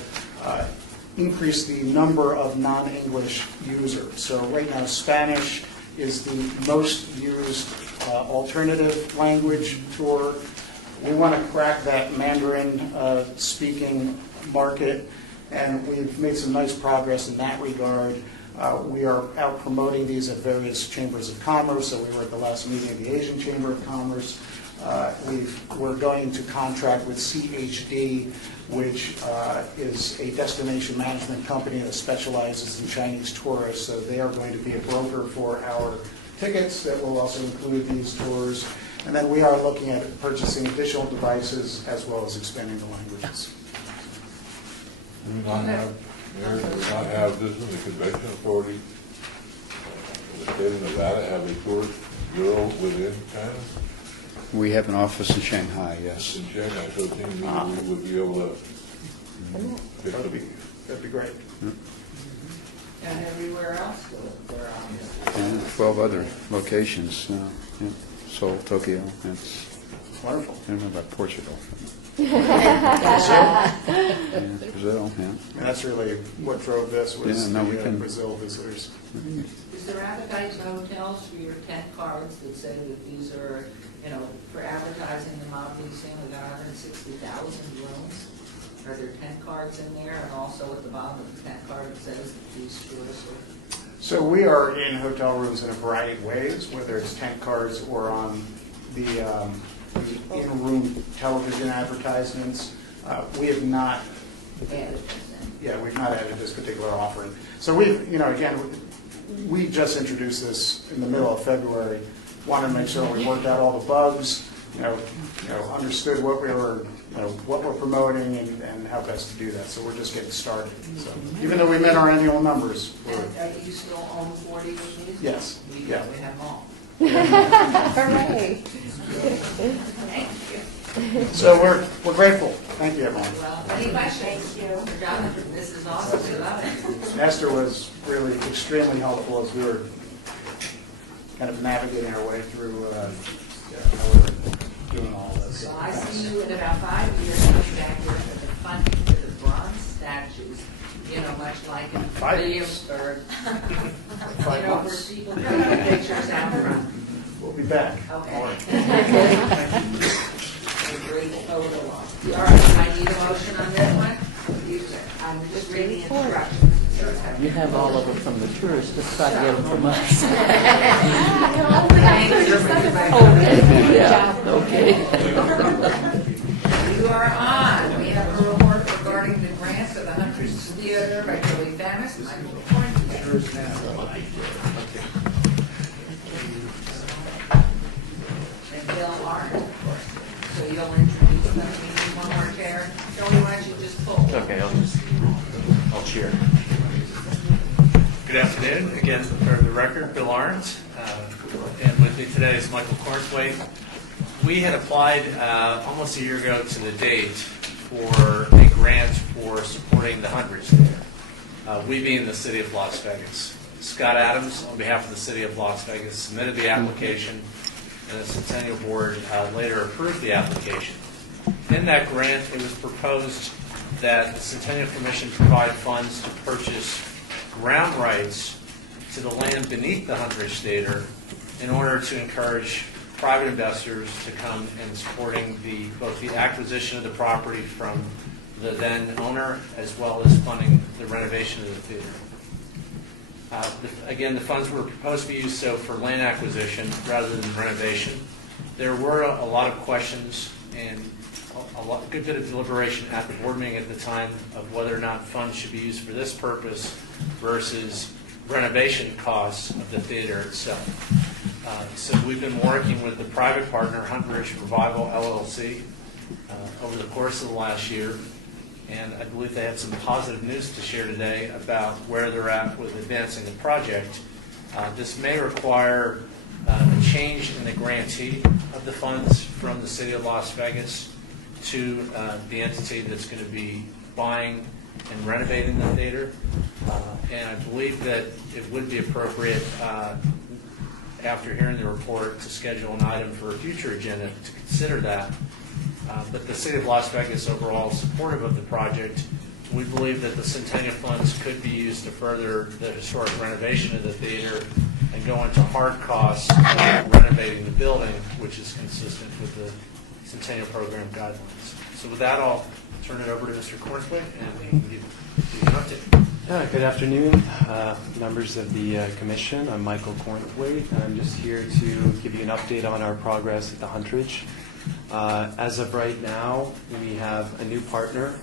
increase the number of non-English users. So right now, Spanish is the most used alternative language tour. We want to crack that Mandarin speaking market, and we've made some nice progress in that regard. We are out promoting these at various chambers of commerce. So we were at the last meeting of the Asian Chamber of Commerce. We're going to contract with CHD, which is a destination management company that specializes in Chinese tourists. So they are going to be a broker for our tickets that will also include these tours. And then we are looking at purchasing additional devices as well as expanding the languages. Do we not have, Mayor, do we not have, doesn't the convention authority in the state of Nevada have a tourist bureau within China? We have an office in Shanghai, yes. In Shanghai, so it seems that we would be able to pick That'd the be great. And everywhere else, they're on. And 12 other locations now. Yeah. Seoul, Tokyo, that's, Wonderful. I don't know about Portugal. Brazil. Yeah, Brazil, yeah. And that's really what drove this, was Yeah, no, we the can- Brazil visitors. Is there appetite to hotels for your tent cards that say that these are, for advertising the Mob Museum, we got 160,000 rooms? Are there tent cards in there, and also at the bottom of the tent card it says that these tours are? So we are in hotel rooms in a variety of ways, whether it's tent cards or on the in-room television advertisements. We have not, we've not added this particular offering. So we've, again, we just introduced this in the middle of February. Wanted to make sure we worked out all the bugs, understood what we were, what we're promoting and how best to do that. So we're just getting started. So even though we met our annual numbers, And you still own 40 of these? yes, yeah. We have them all. Hooray. Thank you. So we're grateful. Thank you, everyone. Well, any questions? Thank you. Jonathan, this is awesome. We love it. Esther was really extremely helpful as we were kind of navigating our way through how we were doing all this. So I see you in about 5 years coming back here for the funding for the bronze statues, much like in 5 years. Williamsburg. 5 where months. people take pictures out front. We'll be back. Okay. A great photo op. All right, I need a motion on this one. I'm just reading instructions. You have all of them from the tourists, just try to get them from us. Yeah, okay. You are on. We have a report regarding the grants of the Hunter's Theater by Joey Famis, Michael Corn, and Bill Arndt. So you'll introduce them. We need one more chair. Joey, why don't you just pull? Okay, I'll cheer. Good afternoon. Again, for the record, Bill Arndt, and with me today is Michael Cornthwaite. We had applied almost a year ago to the date for a grant for supporting the Hundreds Theater. We being the city of Las Vegas. Scott Adams, on behalf of the city of Las Vegas, submitted the application, and the Centennial Board later approved the application. In that grant, it was proposed that the Centennial Commission provide funds to purchase ground rights to the land beneath the Hunter's Theater in order to encourage private investors to come and supporting both the acquisition of the property from the then owner as well as funding the renovation of the theater. Again, the funds were proposed to be used for land acquisition rather than renovation. There were a lot of questions and a good bit of deliberation at the board meeting at the time of whether or not funds should be used for this purpose versus renovation costs of the theater itself. So we've been working with the private partner, Hunt Ridge Revival LLC, over the course of the last year, and I believe they had some positive news to share today about where they're at with advancing the project. This may require a change in the grantee of the funds from the city of Las Vegas to the entity that's going to be buying and renovating the theater. And I believe that it would be appropriate, after hearing the report, to schedule an item for a future agenda to consider that. But the city of Las Vegas overall is supportive of the project. We believe that the Centennial funds could be used to further the historic renovation of the theater and go into hard costs of renovating the building, which is consistent with the Centennial program guidelines. So with that, I'll turn it over to Mr. Cornthwaite, and he can give you an update. Good afternoon, members of the Commission. I'm Michael Cornthwaite, and I'm just here to give you an update on our progress at the Huntridge. As of right now, we have a new partner,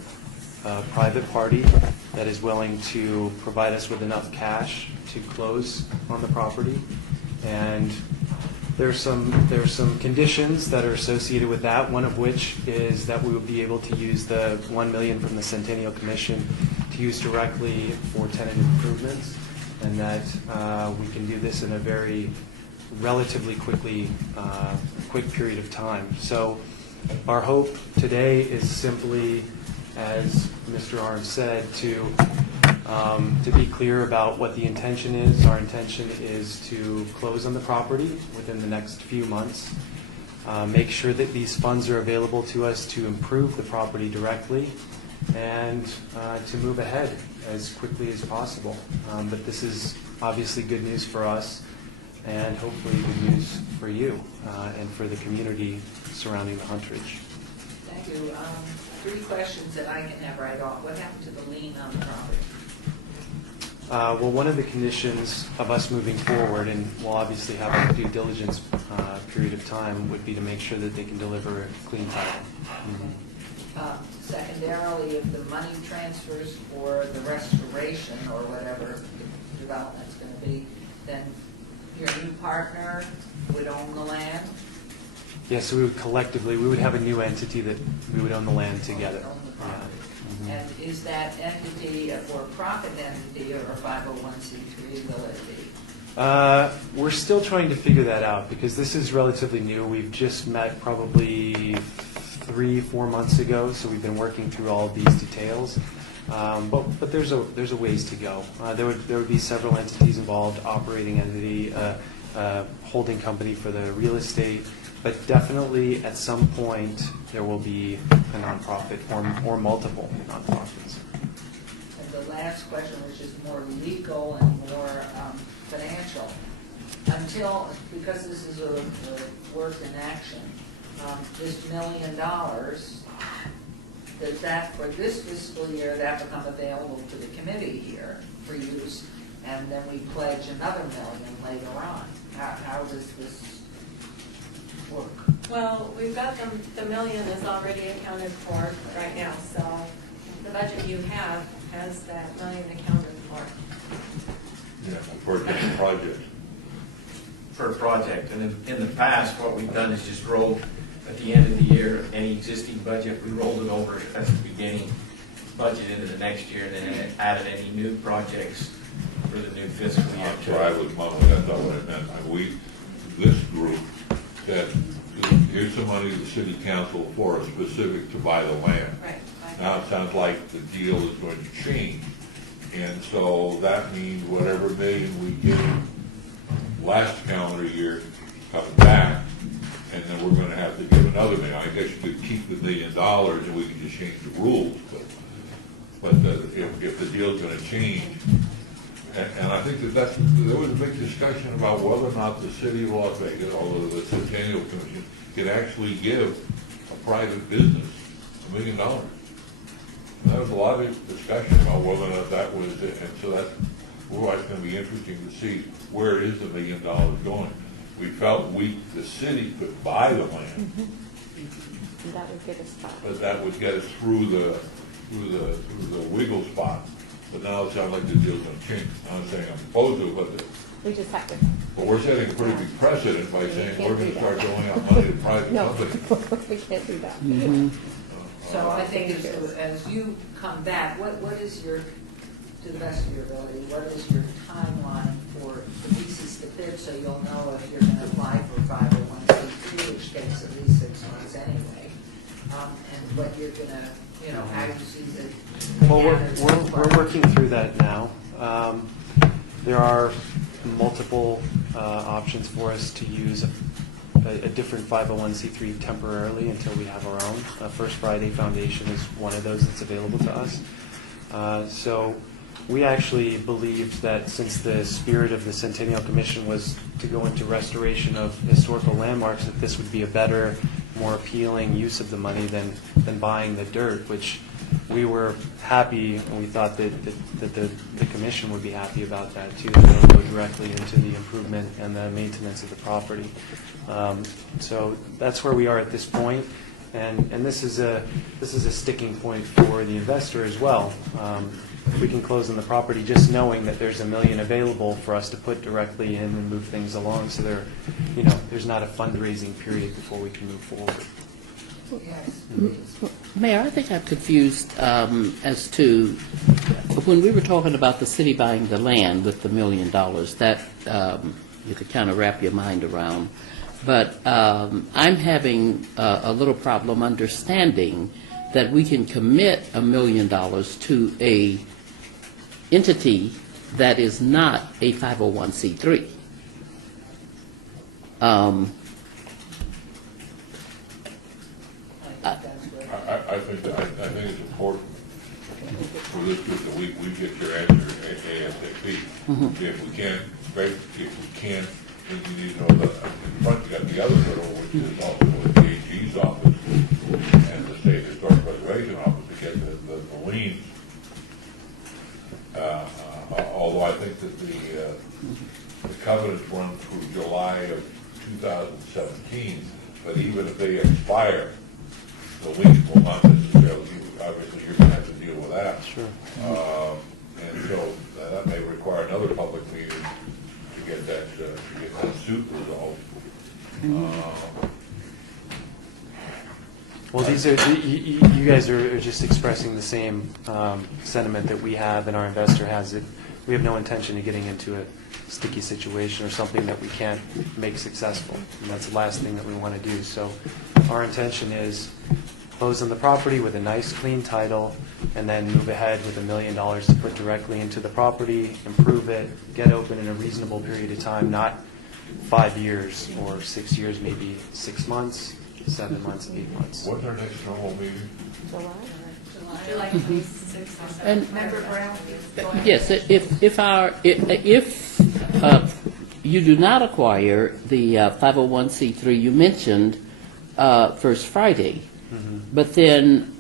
a private party, that is willing to provide us with enough cash to close on the property. And there's some conditions that are associated with that, one of which is that we will be able to use the $1 million from the Centennial Commission to use directly for tenant improvements, and that we can do this in a very relatively quick period of time. So our hope today is simply, as Mr. Arndt said, to be clear about what the intention is. Our intention is to close on the property within the next few months, make sure that these funds are available to us to improve the property directly, and to move ahead as quickly as possible. But this is obviously good news for us, and hopefully good news for you and for the community surrounding the Huntridge. Thank you. 3 questions that I can have right off. What happened to the lien on the property? Well, one of the conditions of us moving forward, and we'll obviously have a due diligence period of time, would be to make sure that they can deliver a clean title. Secondarily, if the money transfers for the restoration or whatever the development's going to be, then your new partner would own the land? Yes, so we would collectively, we would have a new entity that we would own the land together. Own the property. And is that entity a for-profit entity or a 501c3 will it be? We're still trying to figure that out because this is relatively new. We've just met probably 3-4 months ago, so we've been working through all of these details. But there's a ways to go. There would be several entities involved: operating entity, holding company for the real estate. But definitely, at some point, there will be a nonprofit or multiple nonprofits. And the last question, which is more legal and more financial, because this is a work in action, this $1 million, does that, for this fiscal year, that become available to the committee here for use, and then we pledge another $1 million later on? How does this work? Well, we've got the $1 million is already accounted for right now, so the budget you have has that $1 million accounted for. Yeah, for a different project. For a project. And in the past, what we've done is just rolled at the end of the year, any existing budget, we rolled it over at the beginning budget into the next year, and then added any new projects for the new fiscal year. I'm sorry, I was mumbling, that's not what I meant. This group said, here's some money to the city council for a specific to buy the land. Right. Now it sounds like the deal is going to change. And so that means whatever million we gave last calendar year comes back, and then we're going to have to give another million. I guess you could keep the $1 million and we could just change the rules. But if the deal's going to change, and I think that there was a big discussion about whether or not the city of Las Vegas, although the Centennial Commission, could actually give a private business $1 million. There was a lot of discussion about whether or not that was it, and so that's going to be interesting to see where is the $1 million going. We felt the city could buy the land, That would get us by. but that would get us through the wiggle spot. But now it sounds like the deal's going to change. I'm not saying I'm opposed to it, We just have to. but we're setting a pretty big precedent by saying we're going to start doling out money to private No, companies. we can't do that. So I think as you come back, what is your, to the best of your ability, what is your timeline for the leases to fit, so you'll know if you're going to apply for 501c3, which takes at least 6 months anyway, and what you're going to, how you see the. Well, we're working through that now. There are multiple options for us to use a different 501c3 temporarily until we have our own. First Friday Foundation is one of those that's available to us. So we actually believed that since the spirit of the Centennial Commission was to go into restoration of historical landmarks, that this would be a better, more appealing use of the money than buying the dirt, which we were happy, and we thought that the commission would be happy about that too. That it would go directly into the improvement and the maintenance of the property. So that's where we are at this point, and this is a sticking point for the investor as well. If we can close on the property, just knowing that there's $1 million available for us to put directly in and move things along, so there's not a fundraising period before we can move forward. Yes. Mayor, I think I'm confused as to when we were talking about the city buying the land with the $1 million, that you could kind of wrap your mind around. But I'm having a little problem understanding that we can commit $1 million to a entity that is not a 501c3. I think it's important for this group that we get your answer ASAP. If we can't, then you need to know that in front you got the other hurdle, which is also with the AG's office and the State Historic Preservation Office to get the liens. Although I think that the covenants run through July of 2017, but even if they expire, the liens will not necessarily, obviously you're going to have to deal with that. Sure. And so that may require another public meeting to get that suit resolved. Well, these are, you guys are just expressing the same sentiment that we have and our investor has. It. We have no intention of getting into a sticky situation or something that we can't make successful. And that's the last thing that we want to do. So our intention is close on the property with a nice clean title and then move ahead with $1 million to put directly into the property, improve it, get open in a reasonable period of time, not 5 years or 6 years, maybe 6 months, 7 months, 8 months. What's our next normal meeting? July 26th. And Member Brown? Go ahead. yes, if you do not acquire the 501c3 you mentioned First Friday, but then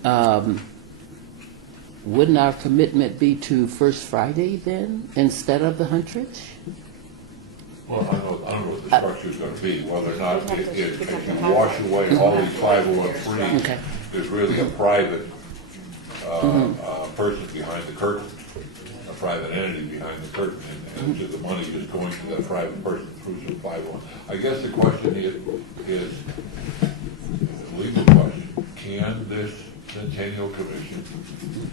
wouldn't our commitment be to First Friday then instead of the Huntridge? Well, I don't know what the structure is going to be, whether or not if you wash away all these 501(c)(3)s, Okay. there's really a private person behind the curtain, a private entity behind the curtain, and the money is going to that private person through some 501. I guess the question is a legal question. Can this Centennial Commission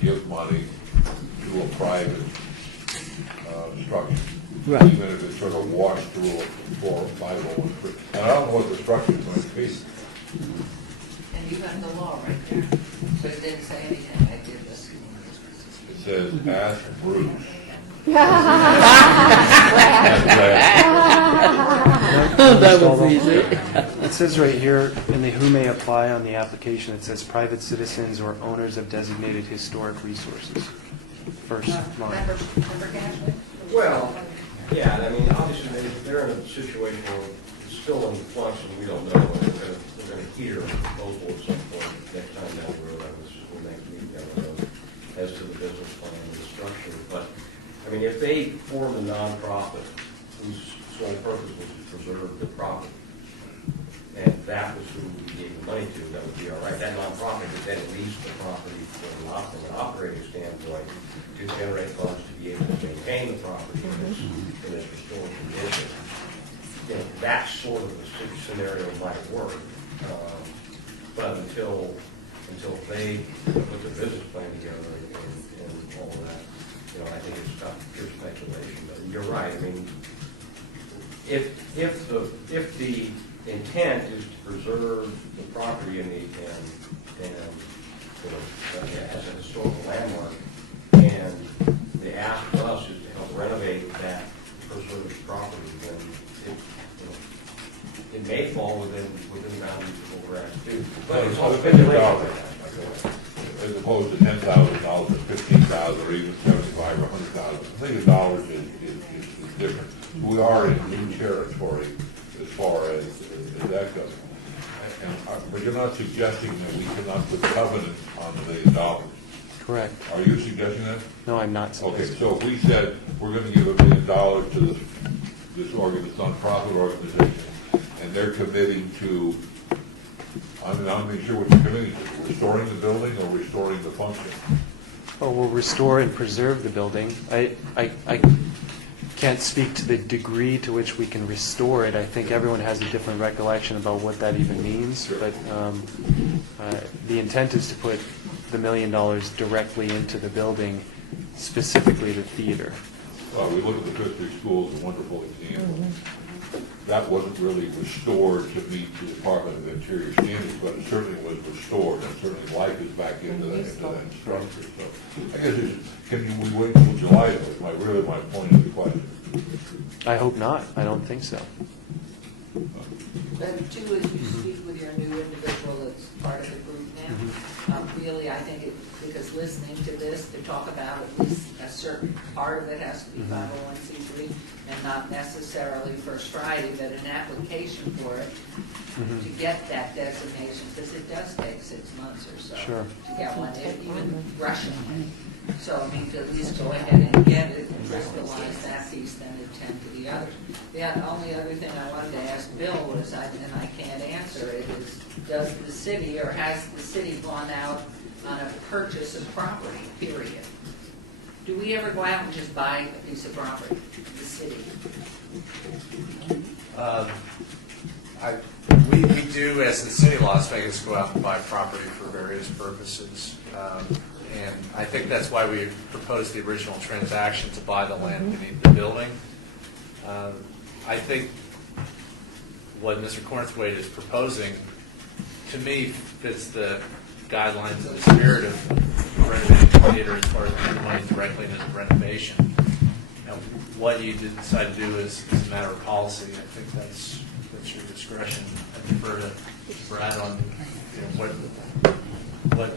give money to a private structure? Right. Even if it's sort of washed through a 501(c)(3). And I don't know what the structure is going to be. And you have the law right there. So it didn't say anything. I did this. It says, ask Bruce. That was easy. It says right here in the who may apply on the application, it says private citizens or owners of designated historic resources. First line. Member Cashman? Well, yeah, I mean, obviously, they're in a situation where it's still in flux, and we don't know when we're going to hear a proposal at some point next time down the road, I was just going to make a meeting down the road as to the business plan and the structure. But, I mean, if they formed a nonprofit whose sole purpose was to preserve the property, and that was who we gave the money to, that would be all right. That nonprofit would then lease the property from an operating standpoint to generate funds to be able to maintain the property in its restored condition. You know, that sort of a scenario might work, but until they put the business plan together and all of that, you know, I think it's not pure speculation. But you're right. I mean, if the intent is to preserve the property and you know, as a historical landmark, and the ask of us is to help renovate that preserved property, then it may fall within the boundaries of what we're asked to do. But it's all speculation. As opposed to $10,000 or $15,000 or even $75,000 or $100,000. I think the dollars is different. We are in new territory as far as that goes. But you're not suggesting that we cannot put covenants on the $1 million. Correct. Are you suggesting that? No, I'm not Okay, suggesting. so if we said we're going to give $1 million to this nonprofit organization, and they're committing to, I'm not even sure what you're committing to, restoring the building or restoring the function? Oh, we'll restore and preserve the building. I can't speak to the degree to which we can restore it. I think everyone has a different recollection about what that even means. Sure. But the intent is to put the $1 million directly into the building specifically the theater. We look at the Fifth Street School as a wonderful example. That wasn't really restored to meet the Department of Interior standards, but it certainly was restored, and certainly life is back into that structure. So I guess can we wait until July? Is really my point of the question. I hope not. I don't think so. But two, as you speak with your new individual that's part of the group now, really, I think because listening to this, to talk about at least a certain part of it has to be 501c3 and not necessarily First Friday, but an application for it to get that designation, because it does take 6 months or so Sure. to get one, even rushing it. So, I mean, to at least go ahead and get it and crystallize that piece, then attend to the others. The only other thing I wanted to ask Bill was, and I can't answer it, is does the city, or has the city gone out on a purchase of property, period? Do we ever go out and just buy a piece of property, the city? We do, as the city of Las Vegas, go out and buy property for various purposes. And I think that's why we proposed the original transaction to buy the land beneath the building. I think what Mr. Cornthwaite is proposing, to me, fits the guidelines and the spirit of renovating the theater as far as putting money directly into the renovation. Now, what you decide to do is a matter of policy. I think that's your discretion. I defer to Brad on what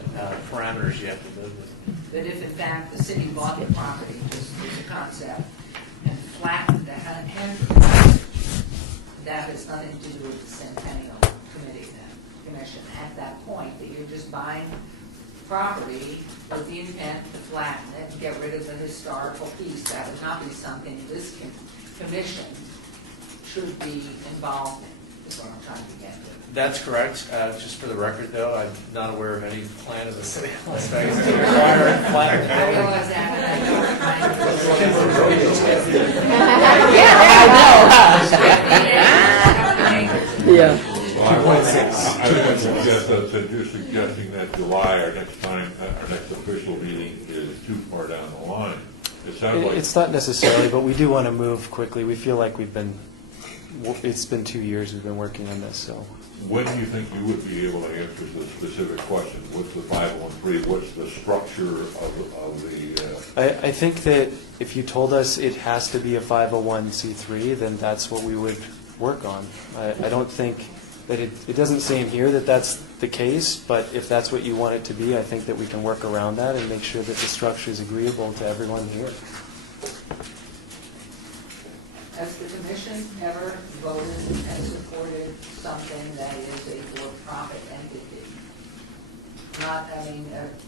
parameters you have to live with. That if in fact the city bought the property, just as a concept, and flattened the hand, that has nothing to do with the Centennial Commission. At that point, that you're just buying property with the intent to flatten it and get rid of the historical piece, that would not be something this commission should be involved in, is what I'm trying to get to. That's correct. Just for the record, though, I'm not aware of any plan of the city of Las Vegas to require flattening. I realize that, and I know Yeah. Well, I would suggest that you're suggesting that July, our next official meeting is too far down the line. It sounds like It's not necessarily, but we do want to move quickly. We feel like it's been 2 years we've been working on this, so. when do you think you would be able to answer the specific question? What's the 501(c)(3)? What's the structure of the? I think that if you told us it has to be a 501c3, then that's what we would work on. I don't think that it doesn't say in here that that's the case, but if that's what you want it to be, I think that we can work around that and make sure that the structure is agreeable to everyone here. Has the commission ever voted and supported something that is a for-profit entity? Not,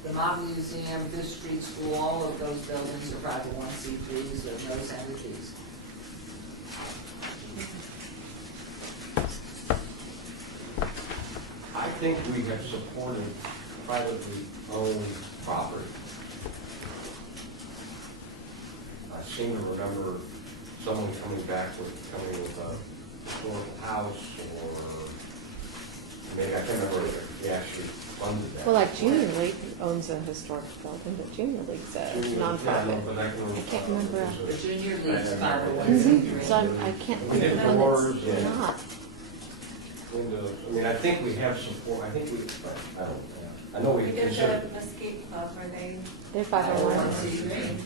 the Mob Museum, Fifth Street School, all of those buildings are 501c3s of those entities. I think we have supported privately owned property. I seem to remember someone coming with a historical house, or maybe I can't remember if they actually funded that. Well, like Junior League owns a historic building, but Junior League's a nonprofit. I can't remember. The Junior League's 501c3. So I can't think of one that's not. I think we have support, I know we We did consider. the skate club where They're 501. 501c3.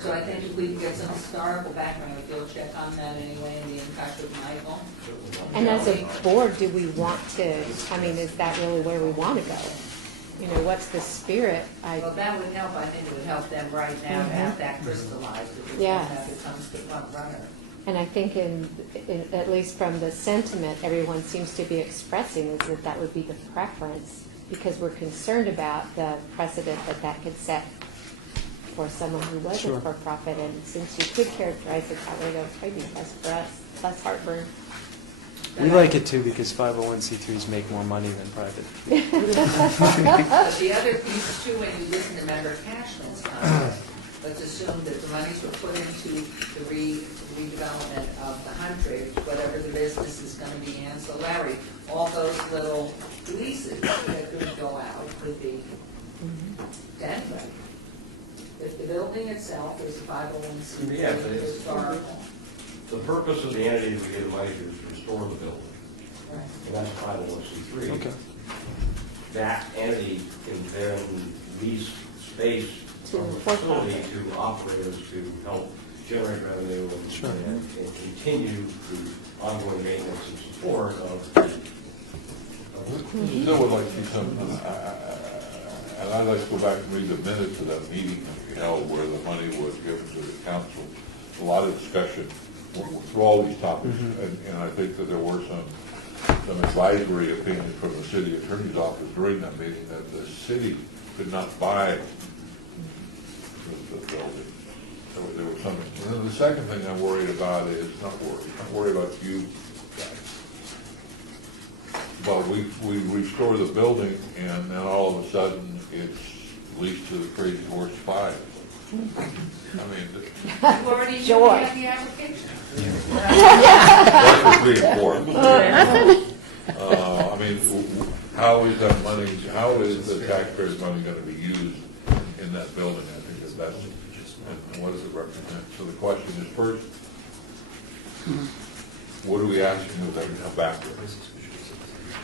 So I think if we can get some historical background, we'll check on that anyway and be in touch with Michael. And as a board, do we want to, is that really where we want to go? What's the spirit? Well, that would help, I think it would help them right now to have that crystallized, because Yes. then that becomes the front runner. And I think at least from the sentiment everyone seems to be expressing is that that would be the preference, because we're concerned about the precedent that could set for someone who was a for-profit. And since you could characterize it that way, that would probably be best for us, less heartburn. We like it too because 501c3s make more money than private. But the other piece too, when you listen to member Cashman's comment, let's assume that the monies were put into the redevelopment of the 100, whatever the business is going to be ancillary, all those little leases that could go out could be to anybody. If the building itself is a 501c3 Yeah, but it's- historical, The purpose of the entity that we give the money to is to restore the building, right. and that's 501c3. Okay. That entity can then lease space To from the for facility profit. to operators to help generate revenue and, Sure. and continue the ongoing maintenance and support of. Still would like to see some, and I'd like to go back and read the minutes of that meeting that we held where the money was given to the council. A lot of discussion through all these topics, and I think that there were some advisory opinions from the city attorney's office during that meeting that the city could not buy the building. There was something. And then the second thing I'm worried about is, not worried about you guys. But we restore the building, and then all of a sudden, it's leased to the Crazy Horse Five. I mean, You've already Joy. had the application. that's for 3 and 4. I mean, how is that money, how is the taxpayers' money going to be used in that building? I think that's, and what does it represent? So the question is, first, what are we asking of them to come back with?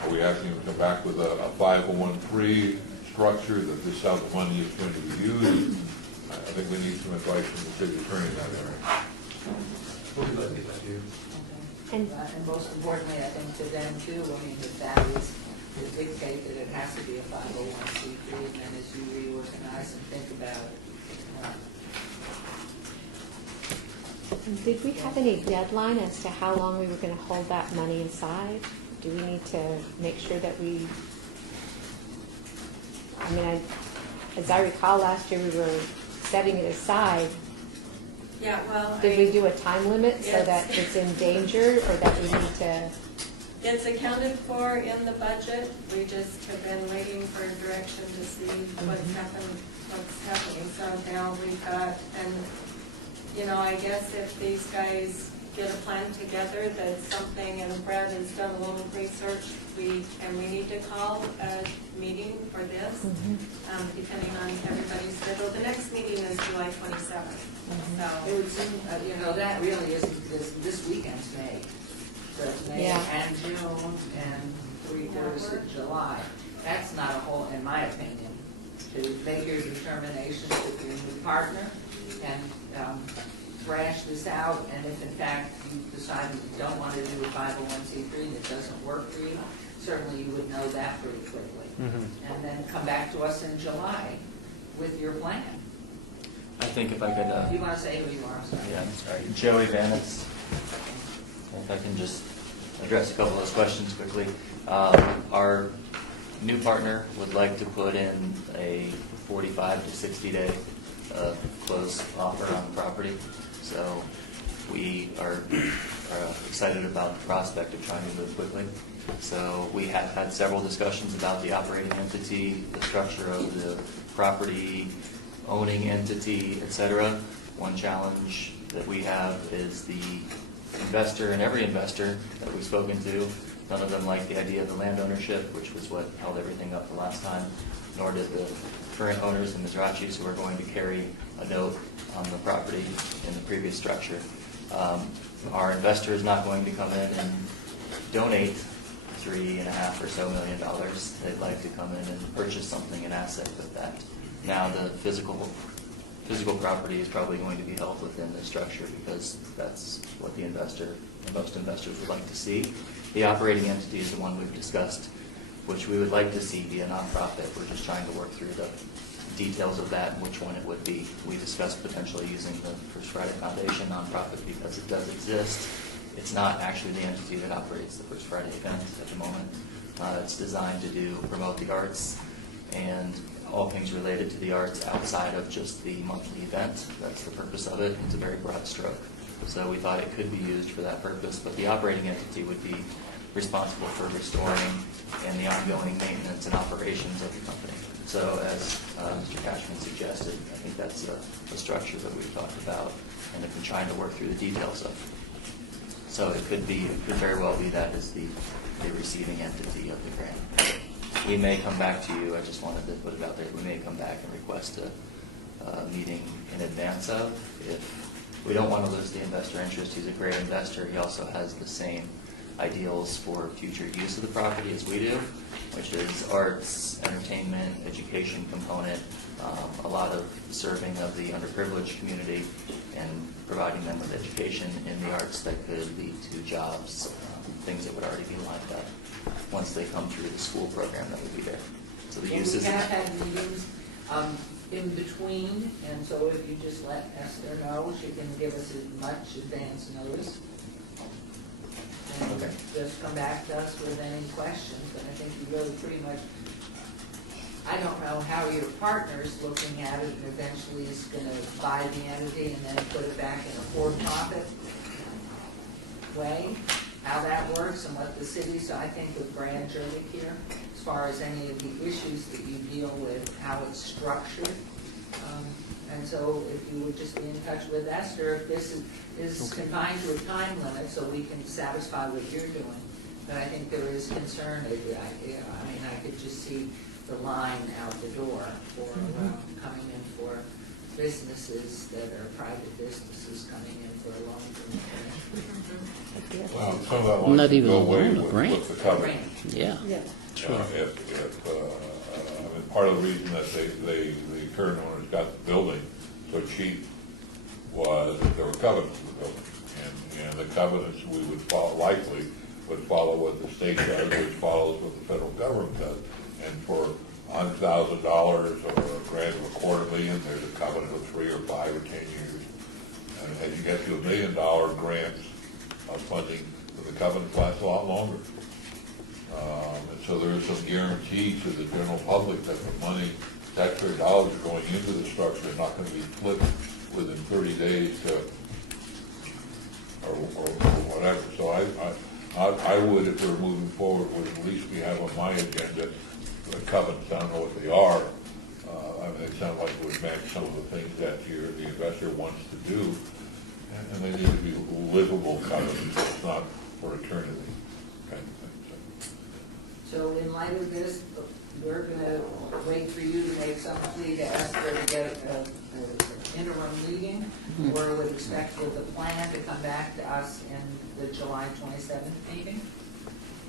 Are we asking them to come back with a 501(c)(3) structure that this is how the money is going to be used? I think we need some advice from the city attorney in that area. And most importantly, I think to them too, I mean, that is to dictate that it has to be a 501c3, and then as you reorganize and think about it. Did we have any deadline as to how long we were going to hold that money aside? Do we need to make sure that we, I mean, as I recall last year, we were setting it aside. Yeah, well, Did we do a time limit so Yes. that it's in danger, or that we need to? it's accounted for in the budget. We just have been waiting for direction to see what's happening. So now we've got, and, you know, I guess if these guys get a plan together, that's something, and Brad has done a little research, we need to call a meeting for this, depending on everybody's schedule. The next meeting is July 27th, It so. would seem, you know, that really isn't, this weekend's May. So it's May Yeah. and June and 3/4 of July. That's not a whole, in my opinion, to make your determinations with your new partner and thrash this out, and if in fact you decide you don't want to do a 501c3 and it doesn't work for you, certainly you would know that pretty quickly. And then come back to us in July with your plan. I think if I could, If you want to say who you are, I'm sorry. yeah, I'm sorry, Joey Vanitz. If I can just address a couple of those questions quickly. Our new partner would like to put in a 45 to 60 day close offer on the property. So we are excited about the prospect of trying to move quickly. So we have had several discussions about the operating entity, the structure of the property, owning entity, etc. One challenge that we have is the investor, and every investor that we've spoken to, none of them like the idea of the land ownership, which was what held everything up the last time, nor did the current owners, the Mizrachis, who are going to carry a note on the property in the previous structure. Our investor is not going to come in and donate $3.5 or so million. They'd like to come in and purchase something, an asset with that. Now the physical property is probably going to be held within the structure because that's what the investor, and most investors would like to see. The operating entity is the one we've discussed, which we would like to see be a nonprofit. We're just trying to work through the details of that and which one it would be. We discussed potentially using the First Friday Foundation nonprofit because it does exist. It's not actually the entity that operates the First Friday event at the moment. It's designed to promote the arts and all things related to the arts outside of just the monthly event. That's the purpose of it. It's a very broad stroke. So we thought it could be used for that purpose, but the operating entity would be responsible for restoring and the ongoing maintenance and operations of the company. So as Mr. Cashman suggested, I think that's a structure that we've talked about and have been trying to work through the details of. So it could very well be that is the receiving entity of the grant. We may come back to you, I just wanted to put it out there, we may come back and request meeting in advance of. If we don't want to lose the investor interest, he's a great investor. He also has the same ideals for future use of the property as we do, which is arts, entertainment, education component, a lot of serving of the underprivileged community and providing them with education in the arts that could lead to jobs, things that would already be lined up once they come through the school program that would be there. So the use is... We have had meetings in between, and so if you just let Esther know, she can give us as much advance notice. And Okay. just come back to us with any questions, but I think you really pretty much, I don't know how your partner's looking at it and eventually is going to buy the entity and then put it back in a for-profit way, how that works and what the city, so I think with Brad Jervik here, as far as any of the issues that you deal with, how it's structured. And so if you would just be in touch with Esther, if this is confined to a time limit so we can satisfy what you're doing. But I think there is concern, I mean, I could just see the line out the door for coming in for businesses that are private businesses coming in for a long-term grant. Well, some of that line Not can even go a away loan, a with grant. the covenant. Yeah. Sure. I mean, part of the reason that the current owners got the building so cheap was that there were covenants to the building. And the covenants we would follow, likely would follow what the state does, which follows what the federal government does. And for $100,000 or a grant of $250,000, there's a covenant of 3 or 5 or 10 years. And as you get to $1 million grants of funding, the covenant lasts a lot longer. And so there is some guarantee to the general public that the money, taxpayer dollars are going into the structure and not going to be flipped within 30 days or whatever. So I would, if we're moving forward, would at least we have on my agenda the covenants. I don't know what they are. I mean, they sound like it would match some of the things that the investor wants to do. And they need to be livable covenants. It's not for eternity. So in light of this, we're going to wait for you to make some plea to Esther to get an interim meeting, or would expect with the plan to come back to us in the July 27th meeting.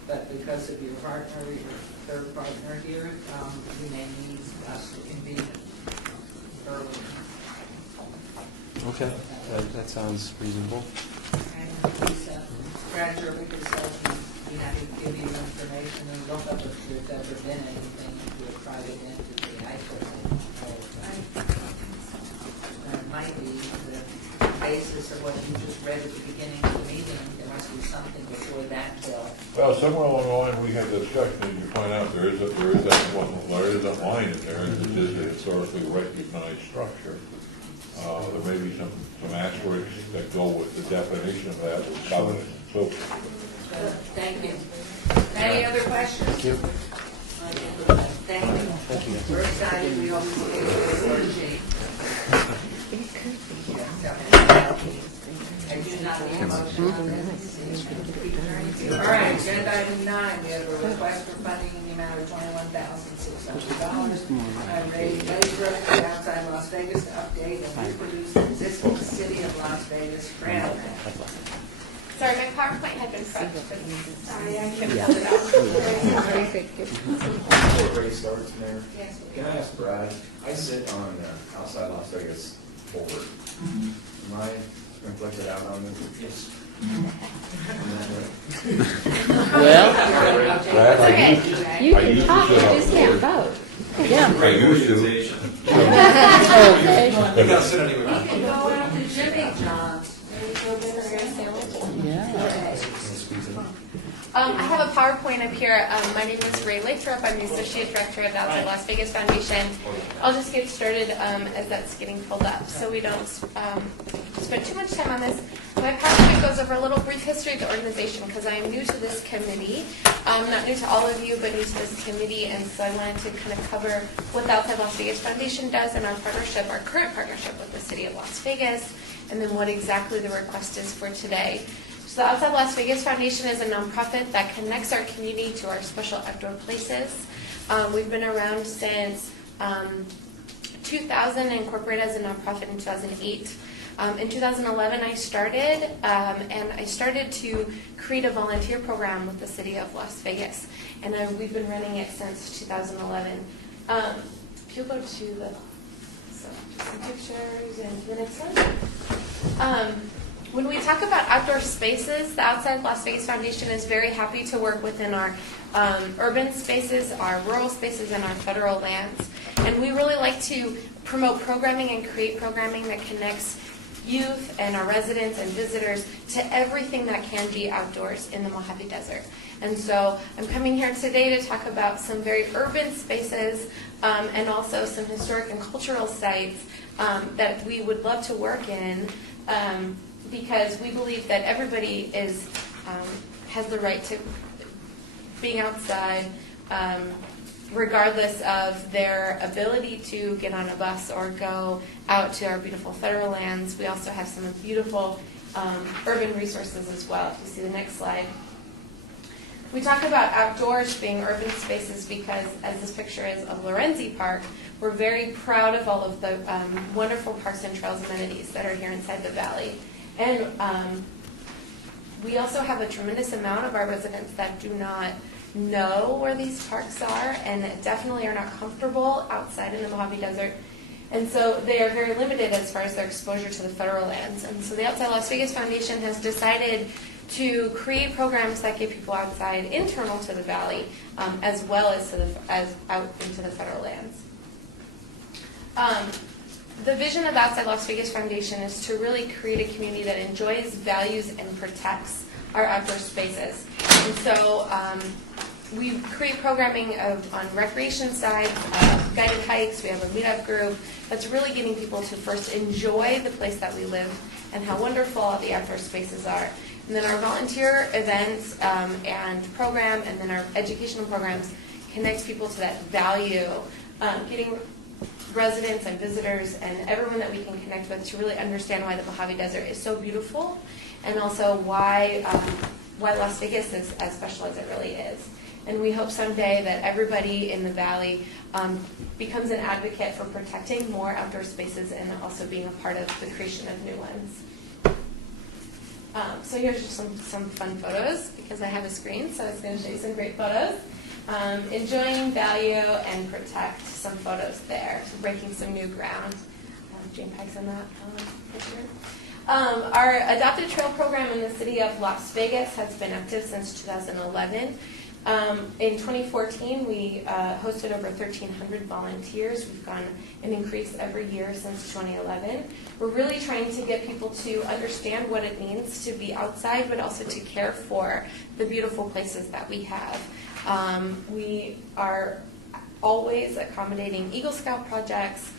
But because of your partner, your third partner here, you may need us to convene earlier. Okay, that sounds reasonable. And he's, Brad Jervik has be happy to give you information and look up if there's ever been anything to a private entity. I certainly don't know. And it might be the basis of what you just read at the beginning of the meeting. There must be something before that bill. Well, somewhere along the line, we had a discussion, as you point out, there is that line in there, it is a historically recognized structure. There may be some asterisks that go with the definition of that, with covenant and so forth. Thank you. Any other questions? Thank you. Thank you. Thank you. We're excited. We always get to see. I do not need a motion on this. All right, agenda item 9, we have a request for funding in the amount of $21,600. Raise Lathrop to outside Las Vegas to update and reproduce the existing City of Las Vegas grant map. Sorry, my PowerPoint had been prepped. Sorry, I couldn't Yeah. pull it out. Before Ray starts, Mayor, Yes. can I ask Brad, I sit on outside Las Vegas board. Am I conflicted out on this? Yes. Well, Brad, I You used can talk, to you sit on just the can't board. vote. yeah. I used to. Okay. You gotta sit anywhere. You can go out to Jimmy John's. Yeah. I have a PowerPoint up here. My name is Ray Lathrop. I'm the Associate Director of the Outside Las Vegas Foundation. I'll just get started as that's getting pulled up so we don't spend too much time on this. My PowerPoint goes over a little brief history of the organization because I am new to this committee. Not new to all of you, but new to this committee, and so I wanted to kind of cover what the Outside Las Vegas Foundation does and our partnership, our current partnership with the City of Las Vegas, and then what exactly the request is for today. So the Outside Las Vegas Foundation is a nonprofit that connects our community to our special outdoor places. We've been around since 2000 and incorporated as a nonprofit in 2008. In 2011, I started, and I started to create a volunteer program with the city of Las Vegas, and we've been running it since 2011. If you go to the some pictures and the next one. When we talk about outdoor spaces, the Outside Las Vegas Foundation is very happy to work within our urban spaces, our rural spaces, and our federal lands. And we really like to promote programming and create programming that connects youth and our residents and visitors to everything that can be outdoors in the Mojave Desert. And so I'm coming here today to talk about some very urban spaces and also some historic and cultural sites that we would love to work in because we believe that everybody has the right to being outside regardless of their ability to get on a bus or go out to our beautiful federal lands. We also have some beautiful urban resources as well. If you see the next slide. We talk about outdoors being urban spaces because, as this picture is of Lorenzi Park, we're very proud of all of the wonderful parks and trails amenities that are here inside the valley. And we also have a tremendous amount of our residents that do not know where these parks are and definitely are not comfortable outside in the Mojave Desert. And so they are very limited as far as their exposure to the federal lands. And so the Outside Las Vegas Foundation has decided to create programs that get people outside internal to the valley as well as out into the federal lands. The vision of Outside Las Vegas Foundation is to really create a community that enjoys, values, and protects our outdoor spaces. And so we create programming on recreation side, guided hikes. We have a meetup group that's really getting people to first enjoy the place that we live and how wonderful all the outdoor spaces are. And then our volunteer events and program, and then our educational programs connect people to that value, getting residents and visitors and everyone that we can connect with to really understand why the Mojave Desert is so beautiful, and also why Las Vegas is as special as it really is. And we hope someday that everybody in the valley becomes an advocate for protecting more outdoor spaces and also being a part of the creation of new ones. So here's just some fun photos because I have a screen, so it's going to show you some great photos. Enjoying, value, and protect, some photos there. So breaking some new ground. Jane Pike's in that picture. Our Adopted Trail program in the city of Las Vegas has been active since 2011. In 2014, we hosted over 1,300 volunteers. We've gone an increase every year since 2011. We're really trying to get people to understand what it means to be outside, but also to care for the beautiful places that we have. We are always accommodating Eagle Scout projects,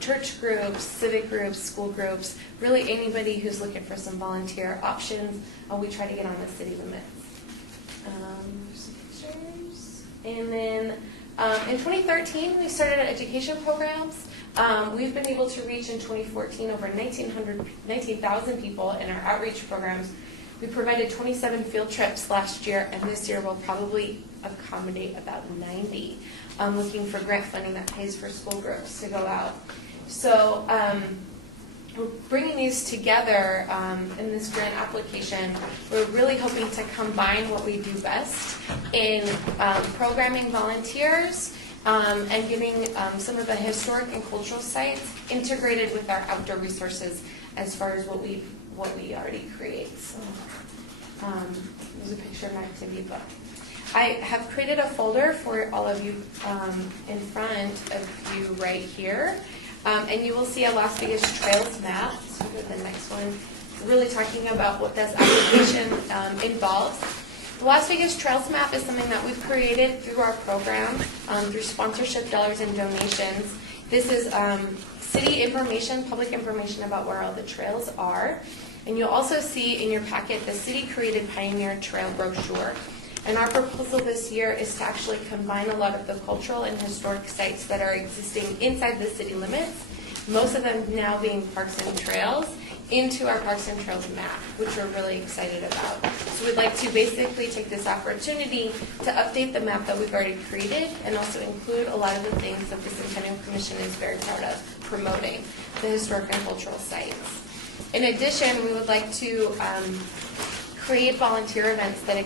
church groups, civic groups, school groups, really anybody who's looking for some volunteer options. We try to get on the city limits. And then in 2013, we started education programs. We've been able to reach in 2014 over 19,000 people in our outreach programs. We provided 27 field trips last year, and this year we'll probably accommodate about 90, looking for grant funding that pays for school groups to go out. So we're bringing these together in this grant application. We're really hoping to combine what we do best in programming volunteers and getting some of the historic and cultural sites integrated with our outdoor resources as far as what we already create. So there's a picture of an activity book. I have created a folder for all of you in front of you right here. And you will see a Las Vegas Trails map. So go to the next one. Really talking about what this application involves. The Las Vegas Trails map is something that we've created through our program, through sponsorship dollars and donations. This is city information, public information about where all the trails are. And you'll also see in your packet the city-created Pioneer Trail brochure. And our proposal this year is to actually combine a lot of the cultural and historic sites that are existing inside the city limits, most of them now being parks and trails, into our Parks and Trails map, which we're really excited about. So we'd like to basically take this opportunity to update the map that we've already created and also include a lot of the things that the Centennial Commission is very proud of promoting, the historic and cultural sites. In addition, we would like to create volunteer events that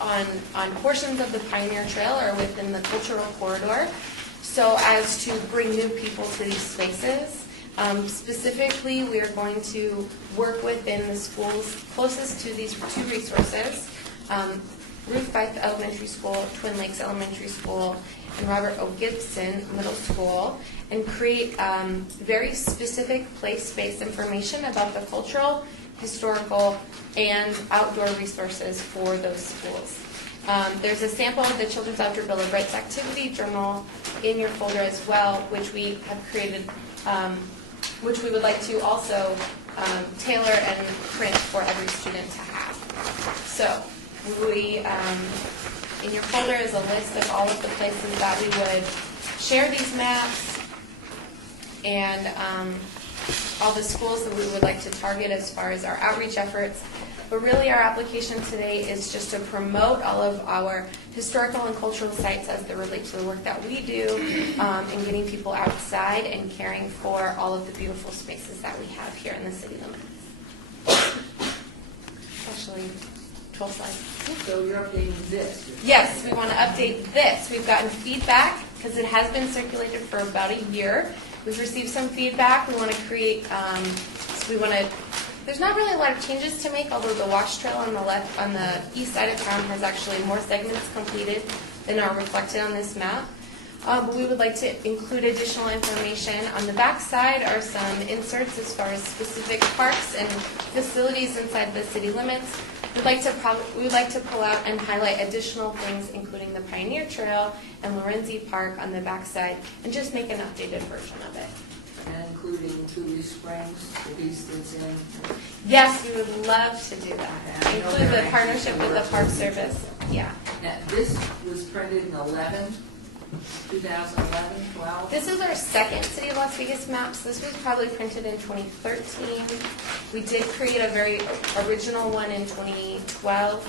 on portions of the Pioneer Trail or within the cultural corridor, so as to bring new people to these spaces. Specifically, we are going to work within the schools closest to these two resources, Ruth Fife Elementary School, Twin Lakes Elementary School, and Robert O. Gibson Middle School, and create very specific place-based information about the cultural, historical, and outdoor resources for those schools. There's a sample of the Children's Outdoor Bill of Rights activity journal in your folder as well, which we have created, which we would like to also tailor and print for every student to have. So we, in your folder is a list of all of the places that we would share these maps and all the schools that we would like to target as far as our outreach efforts. But really our application today is just to promote all of our historical and cultural sites as they relate to the work that we do and getting people outside and caring for all of the beautiful spaces that we have here in the city limits. Actually, 12 slides. So you're updating this? Yes, we want to update this. We've gotten feedback because it has been circulated for about a year. We've received some feedback. We want to create, there's not really a lot of changes to make, although the wash trail on the east side of town has actually more segments completed than are reflected on this map. But we would like to include additional information. On the back side are some inserts as far as specific parks and facilities inside the city limits. We would like to pull out and highlight additional things, including the Pioneer Trail and Lorenzi Park on the back side, and just make an updated version of it. And including Cooley Springs, the piece that's in? Yes, we would love to do that. Okay, Include the partnership with the Park Service. Yeah. Now, this was printed in 2011, 12? This is our second City of Las Vegas maps. This was probably printed in 2013. We did create a very original one in 2012,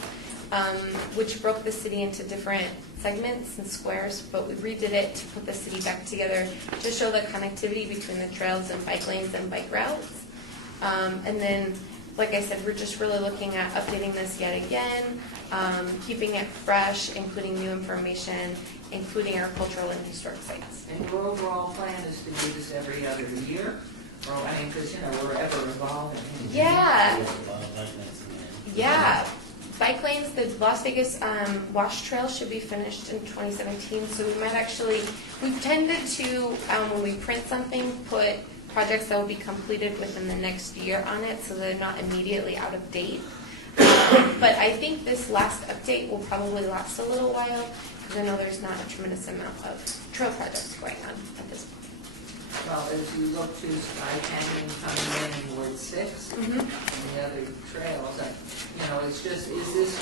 which broke the city into different segments and squares, but we redid it to put the city back together to show the connectivity between the trails and bike lanes and bike routes. And then, like I said, we're just really looking at updating this yet again, keeping it fresh, including new information, including our cultural and historic sites. And your overall plan is to do this every other year? Or, I mean, because, we're ever evolving. Yeah. Yeah. Bike lanes, the Las Vegas wash trail should be finished in 2017, so we might actually, we've tended to, when we print something, put projects that will be completed within the next year on it, so they're not immediately out of date. But I think this last update will probably last a little while, because I know there's not a tremendous amount of trail projects going on at this point. Well, as you look to Sky Canyon coming in Ward 6, and the other trails, it's just, is this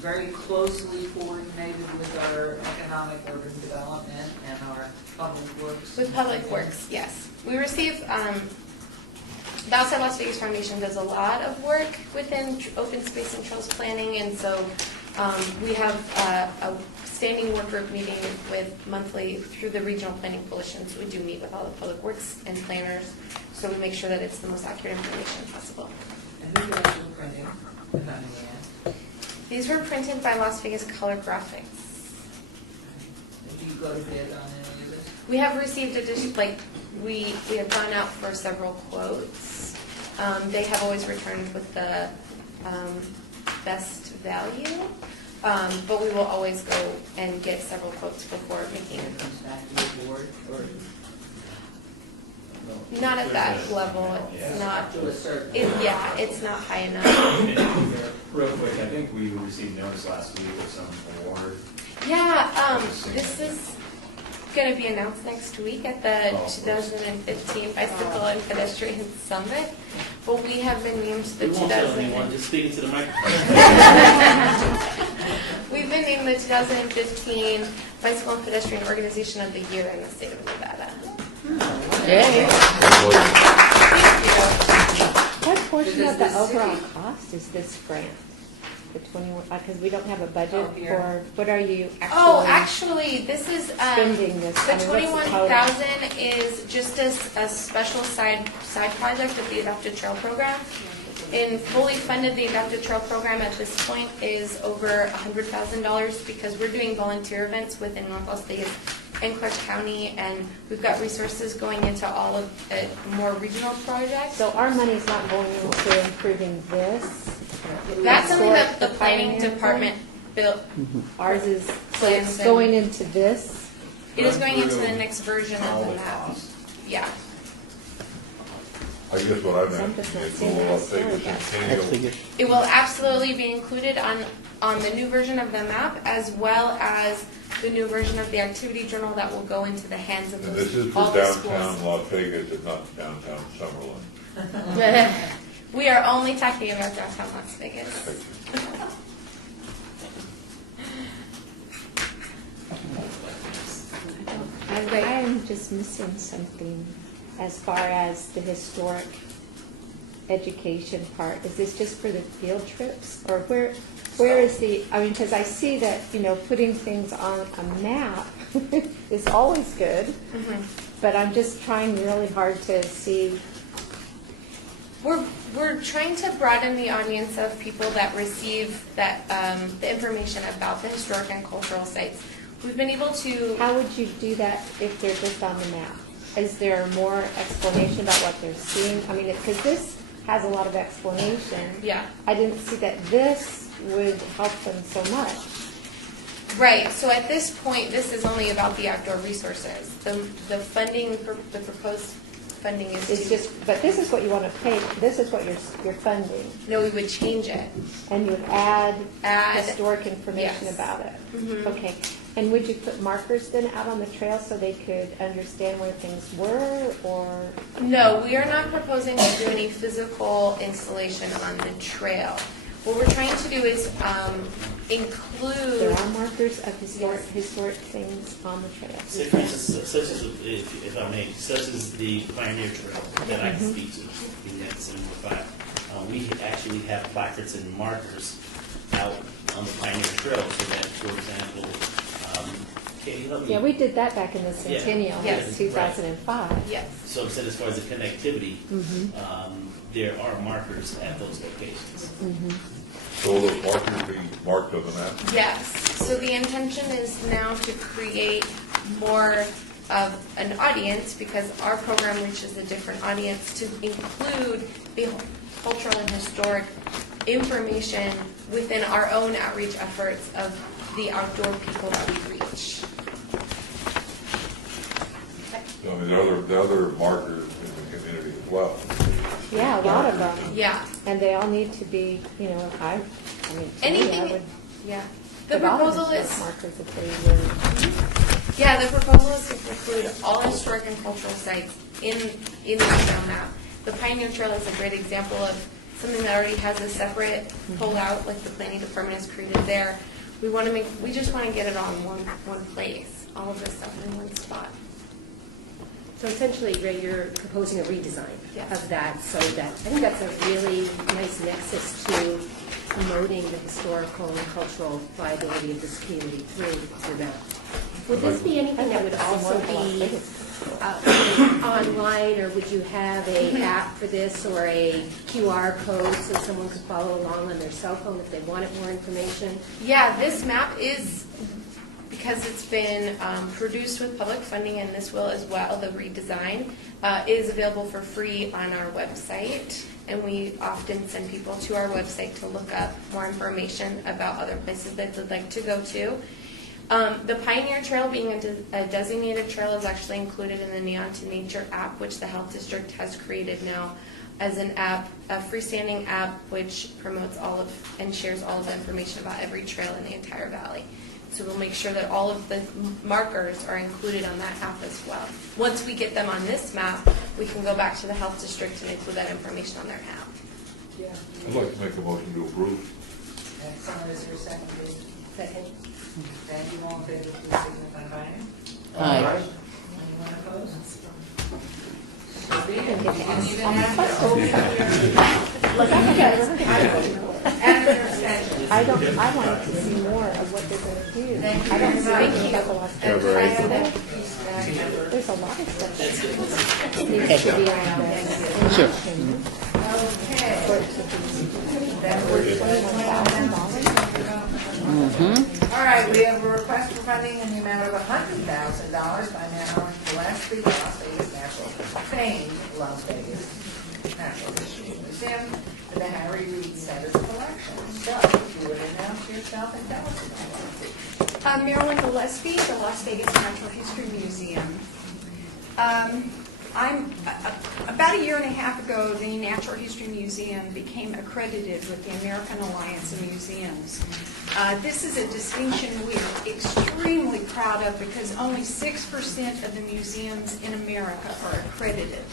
very closely coordinated with our economic urban development and our public works? With public works, yes. We receive, the Outside Las Vegas Foundation does a lot of work within open space and trails planning, and so we have a standing work group meeting with monthly through the Regional Planning Coalition, so we do meet with all the public works and planners, so we make sure that it's the most accurate information possible. And who does the printing? These were printed by Las Vegas Color Graphics. Do you go to bid on any of this? We have received additional, we have gone out for several quotes. They have always returned with the best value, but we will always go and get several quotes before making it. Comes back to the board, or? Not at that level. It's not. To a certain. It's not high enough. Real quick, I think we received notice last week of some award. Yeah, this is going to be announced next week at the 2015 Bicycle and Pedestrian Summit. But we have been named the 2015. Just speaking to the microphone. We've been named the 2015 Bicycle and Pedestrian Organization of the Year in the state of Nevada. Yay. Thank you. What portion much Because of the the overall city- cost is this grant? The 21, because we don't have a budget Oh, here. for, what are you Oh, actually actually, this is, spending this? the I mean, what's 21,000 is just a special side project of the Adapted Trail Program. And fully funded, the Adapted Trail Program at this point is over $100,000 because we're doing volunteer events within North Las Vegas and Clark County, and we've got resources going into all of the more regional projects. So our money's not going into improving this? That's something that the Historic planning pioneer department built. Ours is, so Plans it's and- going into this? It is going into the next version of the map. Yeah. I guess what I'm I'm just asking not is, seeing will that Las Vegas story yet. Centennial It will absolutely be included on the new version of the map, as well as the new version of the activity journal that will go into the hands of And this is all for the downtown schools. Las Vegas and not downtown Summerlin. We are only talking about downtown Las Vegas. I'm just missing something as far as the historic education part. Is this just for the field trips? Or where is the, I mean, because I see that, putting things on a map is always good, but I'm just trying really hard to see. We're trying to broaden the audience of people that receive that the information about the historic and cultural sites. We've been able to. How would you do that if they're just on the map? Is there more explanation about what they're seeing? I mean, because this has a lot of explanation. Yeah. I didn't see that this would help them so much. Right, so at this point, this is only about the outdoor resources. The funding, the proposed funding is It's just, but this is what you want to pay, this is what you're funding. No, we would change it. And you would add Add- historic information yes. about it. Mhm. Okay. And would you put markers then out on the trail so they could understand where things were, or? No, we are not proposing to do any physical installation on the trail. What we're trying to do is include. There are markers of historic things on the trail. Say for instance, such as, if I may, such as the Pioneer Trail that I can speak to, being at 705. We actually have placards and markers out on the Pioneer Trail so that, for example, Katie, help me. Yeah, we did that back in the Yeah. Centennial, Yes. in 2005. Yes. So I'm saying as far as the connectivity, Mhm. there are markers at those locations. So will those markers be marked on the map? Yes, so the intention is now to create more of an audience, because our program reaches a different audience, to include the cultural and historic information within our own outreach efforts of the outdoor people that we reach. I mean, the other markers in the community as well. Yeah, a lot of them. Yeah. And they all need to be, I mean, to me, I Anything, would yeah. The put all the proposal historic is, markers if they were. yeah, the proposal is to include all historic and cultural sites in the trail map. The Pioneer Trail is a great example of something that already has a separate pull-out, like the planning department has created there. We just want to get it all in one place, all of this stuff in one spot. So essentially, Ray, you're proposing a redesign Yes. of that, so that, I think that's a really nice nexus to promoting the historical and cultural viability of this community through them. Would this be anything that would also be online, or would you have a app for this, or a QR code so someone could follow along on their cell phone if they wanted more information? Yeah, this map is, because it's been produced with public funding, and this will as well, the redesign, is available for free on our website. And we often send people to our website to look up more information about other places that they'd like to go to. The Pioneer Trail, being a designated trail, is actually included in the Neon to Nature app, which the Health District has created now as an app, a freestanding app, which promotes all of and shares all of the information about every trail in the entire valley. So we'll make sure that all of the markers are included on that app as well. Once we get them on this map, we can go back to the Health District and include that information on their app. Yeah. I'd like to make a motion to approve. Excellent, is there a second, please? Second. Thank you, all in favor, please signify by Aye. Anyone opposed? You can get the You didn't even have to. I wanted to see more of what they're going to do. Thank you I don't very much. see about the last And year. I have that piece back number. There's a lot of stuff that needs to be on this. Sure. Okay. That was $21,000. All right, we have a request for funding in the amount of $100,000 by Madeline Gillespie, Las Vegas Natural Famed Las Vegas Natural History Museum for the Harry Reid Center's collection. So, if you would announce yourself and tell us about it. Marilyn Gillespie, the Las Vegas Natural History Museum. About a year and a half ago, the Natural History Museum became accredited with the American Alliance of Museums. This is a distinction we're extremely proud of because only 6% of the museums in America are accredited.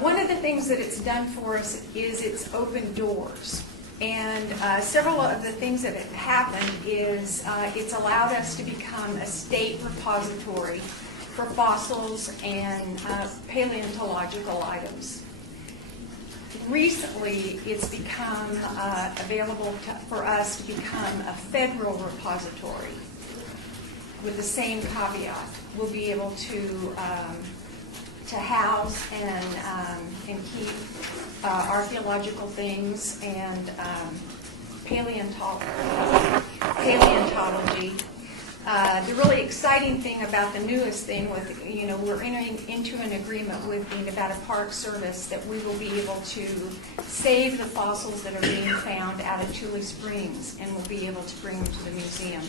One of the things that it's done for us is it's opened doors. And several of the things that have happened is it's allowed us to become a state repository for fossils and paleontological items. Recently, it's become available for us to become a federal repository with the same caveat. We'll be able to house and keep archaeological things and paleontology. The really exciting thing about the newest thing with, we're entering into an agreement with the Nevada Park Service that we will be able to save the fossils that are being found out at Tule Springs, and we'll be able to bring them to the museum.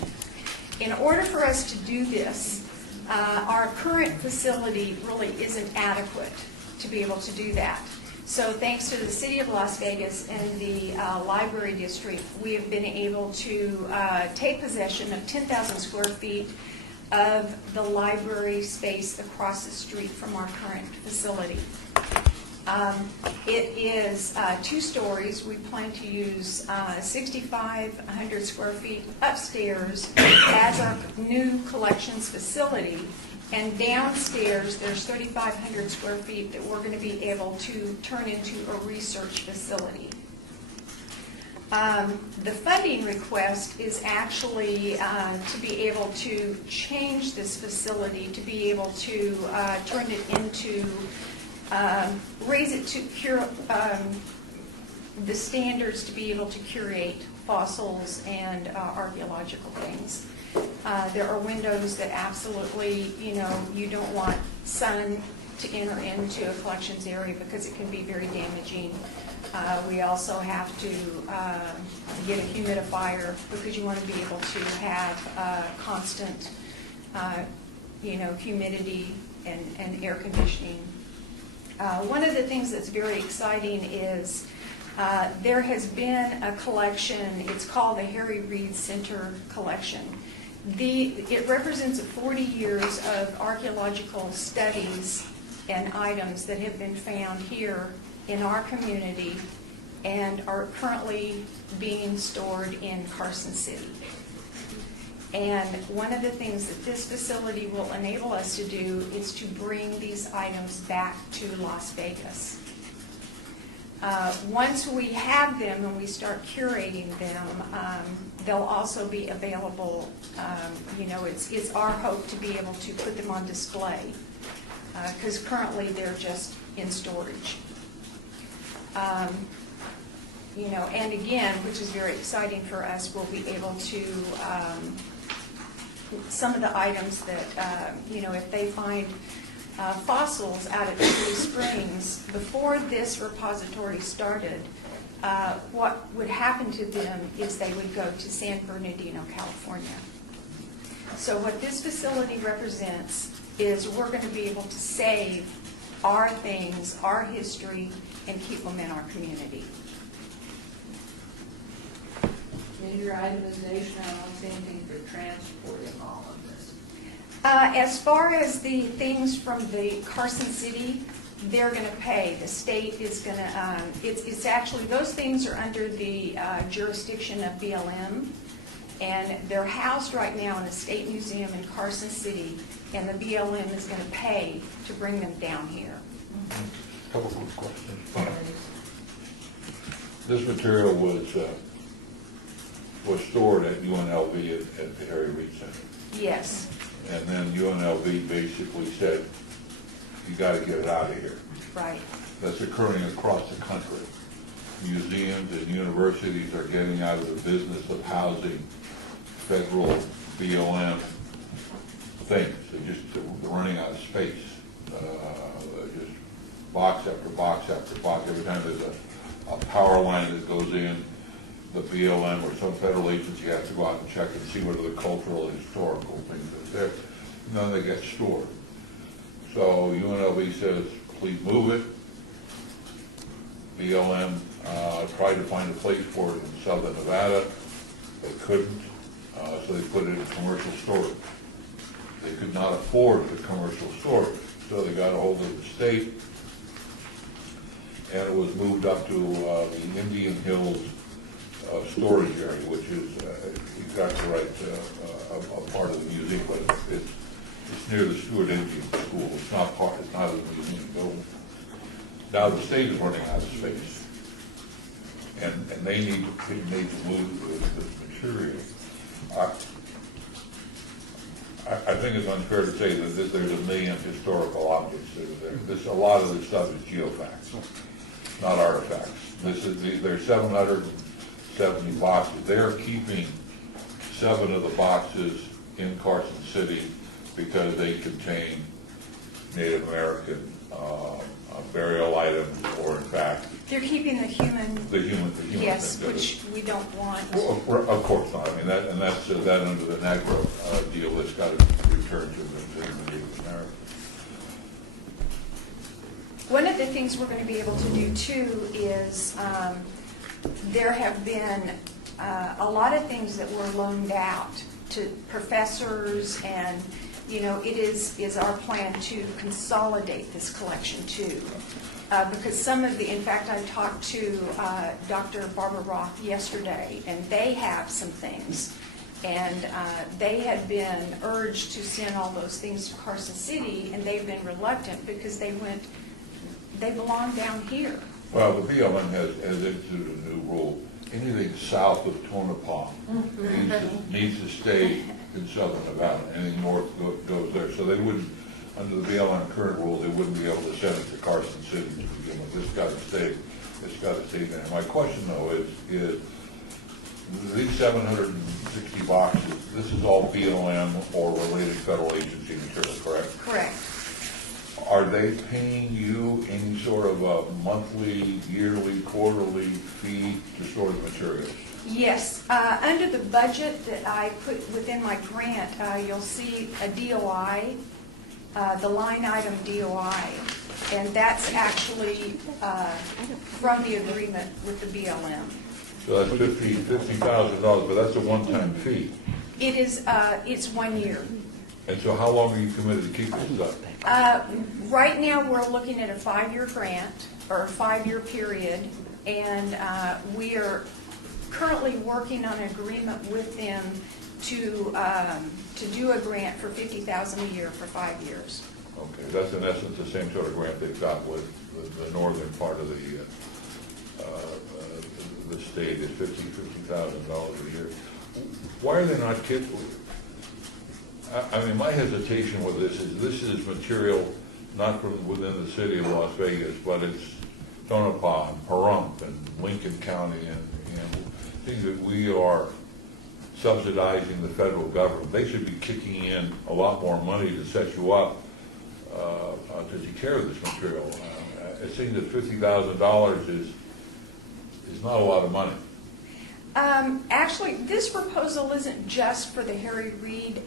In order for us to do this, our current facility really isn't adequate to be able to do that. So thanks to the City of Las Vegas and the Library District, we have been able to take possession of 10,000 square feet of the library space across the street from our current facility. It is 2 stories. We plan to use 6,500 square feet upstairs as our new collections facility. And downstairs, there's 3,500 square feet that we're going to be able to turn into a research facility. The funding request is actually to be able to change this facility, to be able to turn it into, raise it to the standards to be able to curate fossils and archaeological things. There are windows that absolutely, you don't want sun to enter into a collections area because it can be very damaging. We also have to get a humidifier because you want to be able to have constant, humidity and air conditioning. One of the things that's very exciting is there has been a collection, it's called the Harry Reid Center Collection. It represents 40 years of archaeological studies and items that have been found here in our community and are currently being stored in Carson City. And one of the things that this facility will enable us to do is to bring these items back to Las Vegas. Once we have them and we start curating them, they'll also be available. It's our hope to be able to put them on display because currently they're just in storage. And again, which is very exciting for us, we'll be able to, some of the items that, if they find fossils out at Tule Springs, before this repository started, what would happen to them is they would go to San Bernardino, California. So what this facility represents is we're going to be able to save our things, our history, and keep them in our community. In your itemization, I don't see anything for transporting all of this. As far as the things from the Carson City, they're going to pay. The state is going to, it's actually, those things are under the jurisdiction of BLM, and they're housed right now in the State Museum in Carson City, and the BLM is going to pay to bring them down here. Couple quick questions. This material was stored at UNLV at the Harry Reid Center. Yes, And then UNLV basically said, you got to get it out of here. right. That's occurring across the country. Museums and universities are getting out of the business of housing federal BLM things. They're running out of space. Just box after box after box. Every time there's a power line that goes in, the BLM or some federal agency has to go out and check and see what are the cultural and historical things that's there. None of that gets stored. So UNLV says, please move it. BLM tried to find a place for it in southern Nevada. They couldn't, so they put it in commercial storage. They could not afford the commercial storage, so they got a hold of the state, and it was moved up to the Indian Hills storage area, which is exactly right, a part of the museum, but it's near the Stewart Indian School. It's not in the museum building. Now the state is running out of space, and they need to move the material. I think it's unfair to say that there's a million historical objects that are there. A lot of this stuff is geofacts, not artifacts. There's 770 boxes. They're keeping 7 of the boxes in Carson City because they contain Native American burial items, or in fact, They're keeping the human. Yes, thing. which we don't want. Well, of course not. I mean, that's that under the NAGPRA deal that's got to return to the Native Americans. One of the things we're going to be able to do too is there have been a lot of things that were loaned out to professors, and it is our plan to consolidate this collection too. Because some of in fact, I talked to Dr. Barbara Roth yesterday, and they have some things. And they had been urged to send all those things to Carson City, and they've been reluctant because they belong down here. Well, the BLM has instituted a new rule. Anything south of Tonopah needs to stay in southern Nevada. Anything north goes there. So they wouldn't, under the BLM current rule, they wouldn't be able to send it to Carson City to begin with. It's got to stay there. My question though is these 760 boxes, this is all BLM or related federal agency material, correct? Correct. Are they paying you any sort of a monthly, yearly, quarterly fee to store the materials? Yes. Under the budget that I put within my grant, you'll see a DOI, the line item DOI, and that's actually from the agreement with the BLM. So that's $50,000, but that's a one-time fee. It is, it's 1 year. And so how long are you committed to keep this up? Right now, we're looking at a 5-year grant, or a 5-year period, and we are currently working on an agreement with them to do a grant for $50,000 a year for 5 years. Okay, that's in essence the same sort of grant they've got with the northern part of the state is $50,000 a year. Why are they not kids? I mean, my hesitation with this is material not from within the city of Las Vegas, but it's Tonopah and Pahrump and Lincoln County and things that we are subsidizing the federal government. They should be kicking in a lot more money to set you up to take care of this material. It seems that $50,000 is not a lot of money. Actually, this proposal isn't just for the Harry Reid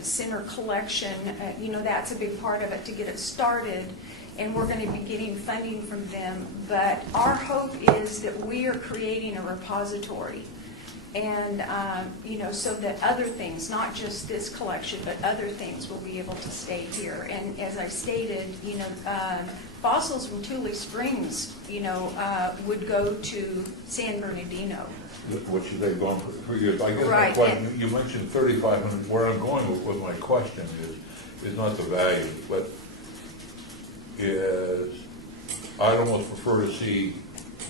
Center collection. That's a big part of it to get it started, and we're going to be getting funding from them. But our hope is that we are creating a repository, and so that other things, not just this collection, but other things will be able to stay here. And as I stated, fossils from Tule Springs, would go to San Bernardino. Which they've gone for years. I guess Right. my question, you mentioned 3,500. Where I'm going with my question is not the value, but is I'd almost prefer to see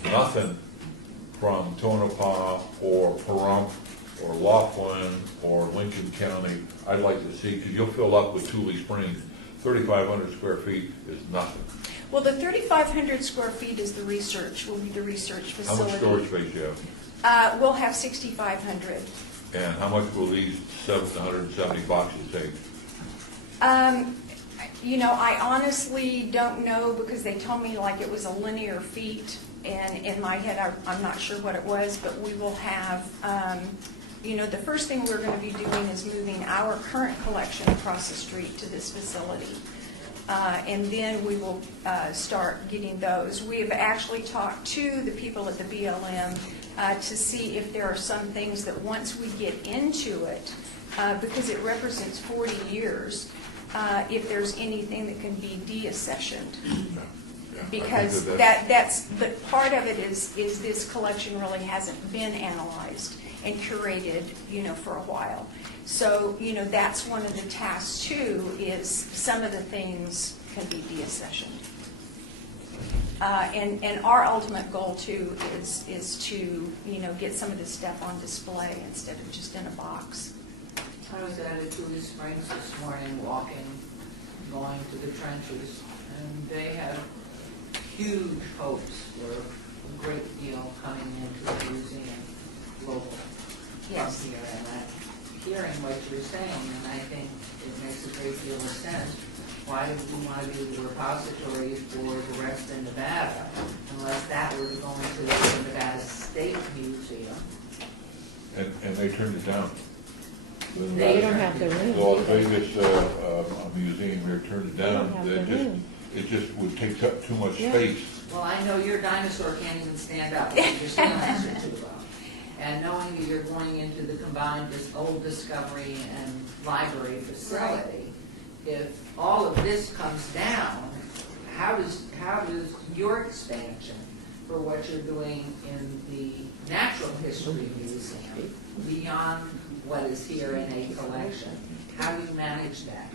nothing from Tonopah or Pahrump or Laughlin or Lincoln County, I'd like to see, because you'll fill up with Tule Springs. 3,500 square feet is nothing. Well, the 3,500 square feet is will be the research How facility. much storage space do you have? We'll have 6,500. And how much will these 770 boxes take? I honestly don't know because they told me like it was a linear feet, and in my head, I'm not sure what it was, but we will have, the first thing we're going to be doing is moving our current collection across the street to this facility. And then we will start getting those. We have actually talked to the people at the BLM to see if there are some things that once we get into it, because it represents 40 years, if there's anything that can be deaccessioned. Because but part of it is this collection really hasn't been analyzed and curated, for a while. So, that's one of the tasks too, is some of the things can be deaccessioned. And our ultimate goal too is to, get some of this stuff on display instead of just in a box. I was at Tule Springs this morning, going to the trenches, and they have huge hopes for a great deal coming into the museum local Yes. from here. And I'm hearing what you're saying, and I think it makes a great deal of sense. Why do we want to do the repository for the rest of Nevada unless that were going to the Nevada State Museum? And they turned it down. They don't have the room. The Las Vegas museum here turned it down. They don't have the room. It just would take up too much Yeah. space. Well, I know your dinosaur can't even stand up. You're still answer too long. And knowing that you're going into the combined old discovery and library facility, if all of this comes down, how does your expansion for what you're doing in the Natural History Museum beyond what is here in a collection, how do you manage that?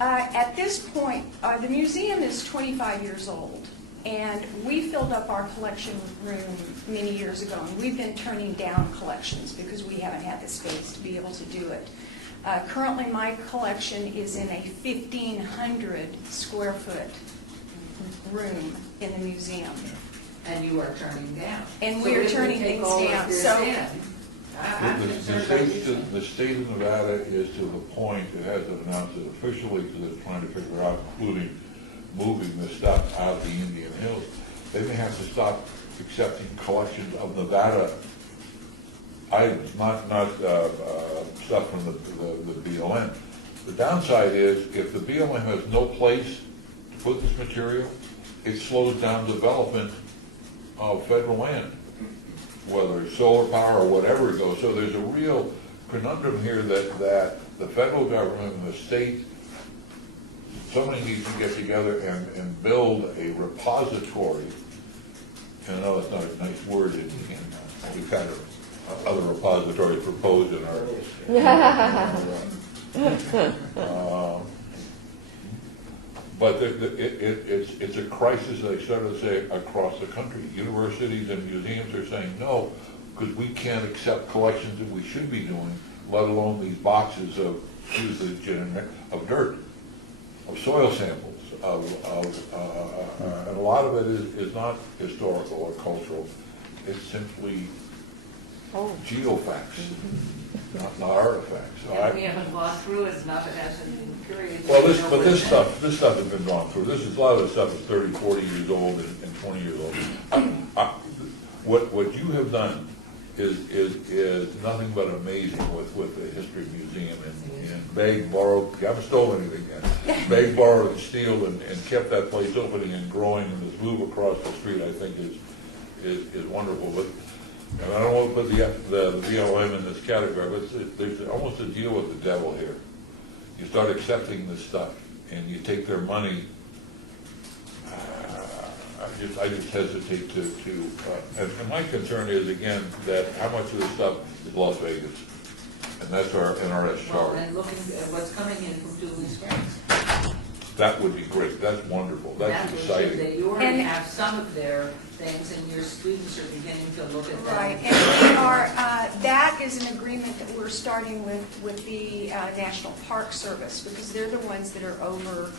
At this point, the museum is 25 years old, and we filled up our collection room many years ago, and we've been turning down collections because we haven't had the space to be able to do it. Currently, my collection is in a 1,500 square foot room in the museum. And you are turning down. And we are turning things down. The state of Nevada is to the point, it hasn't announced it officially because they're trying to figure out, including moving the stuff out of the Indian Hills. They may have to stop accepting collections of Nevada items, not stuff from the BLM. The downside is if the BLM has no place to put this material, it slows down development of federal land, whether it's solar power or whatever it goes. So there's a real conundrum here that the federal government and the state, somebody needs to get together and build a repository. And I know that's not a nice word, we've had other repositories proposed in our but it's a crisis, they started to say, across the country. Universities and museums are saying no, because we can't accept collections that we should be doing, let alone these boxes of usage of dirt, of soil samples, and a lot of it is not historical or cultural. It's simply geofacts, not artifacts. So We haven't gone through it enough, it hasn't been curated. Well, this stuff has been gone through. A lot of the stuff is 30, 40 years old and 20 years old. What you have done is nothing but amazing with the History Museum and begged, borrowed, you haven't stolen anything yet. Begged, borrowed, and steal and kept that place opening and growing, and this move across the street I think is wonderful. But and I don't want to put the BLM in this category, but there's almost a deal with the devil here. You start accepting this stuff, and you take their money. I just hesitate to and my concern is again that how much of this stuff is Las Vegas, and that's our NRS Well, chart. and looking at what's coming in from Tule Springs. that would be great. That's wonderful. That's That was exciting. that you already And- have some of their things, and your students are beginning to look at them. Right, and we are, that is an agreement that we're starting with the National Park Service, because they're the ones that are over,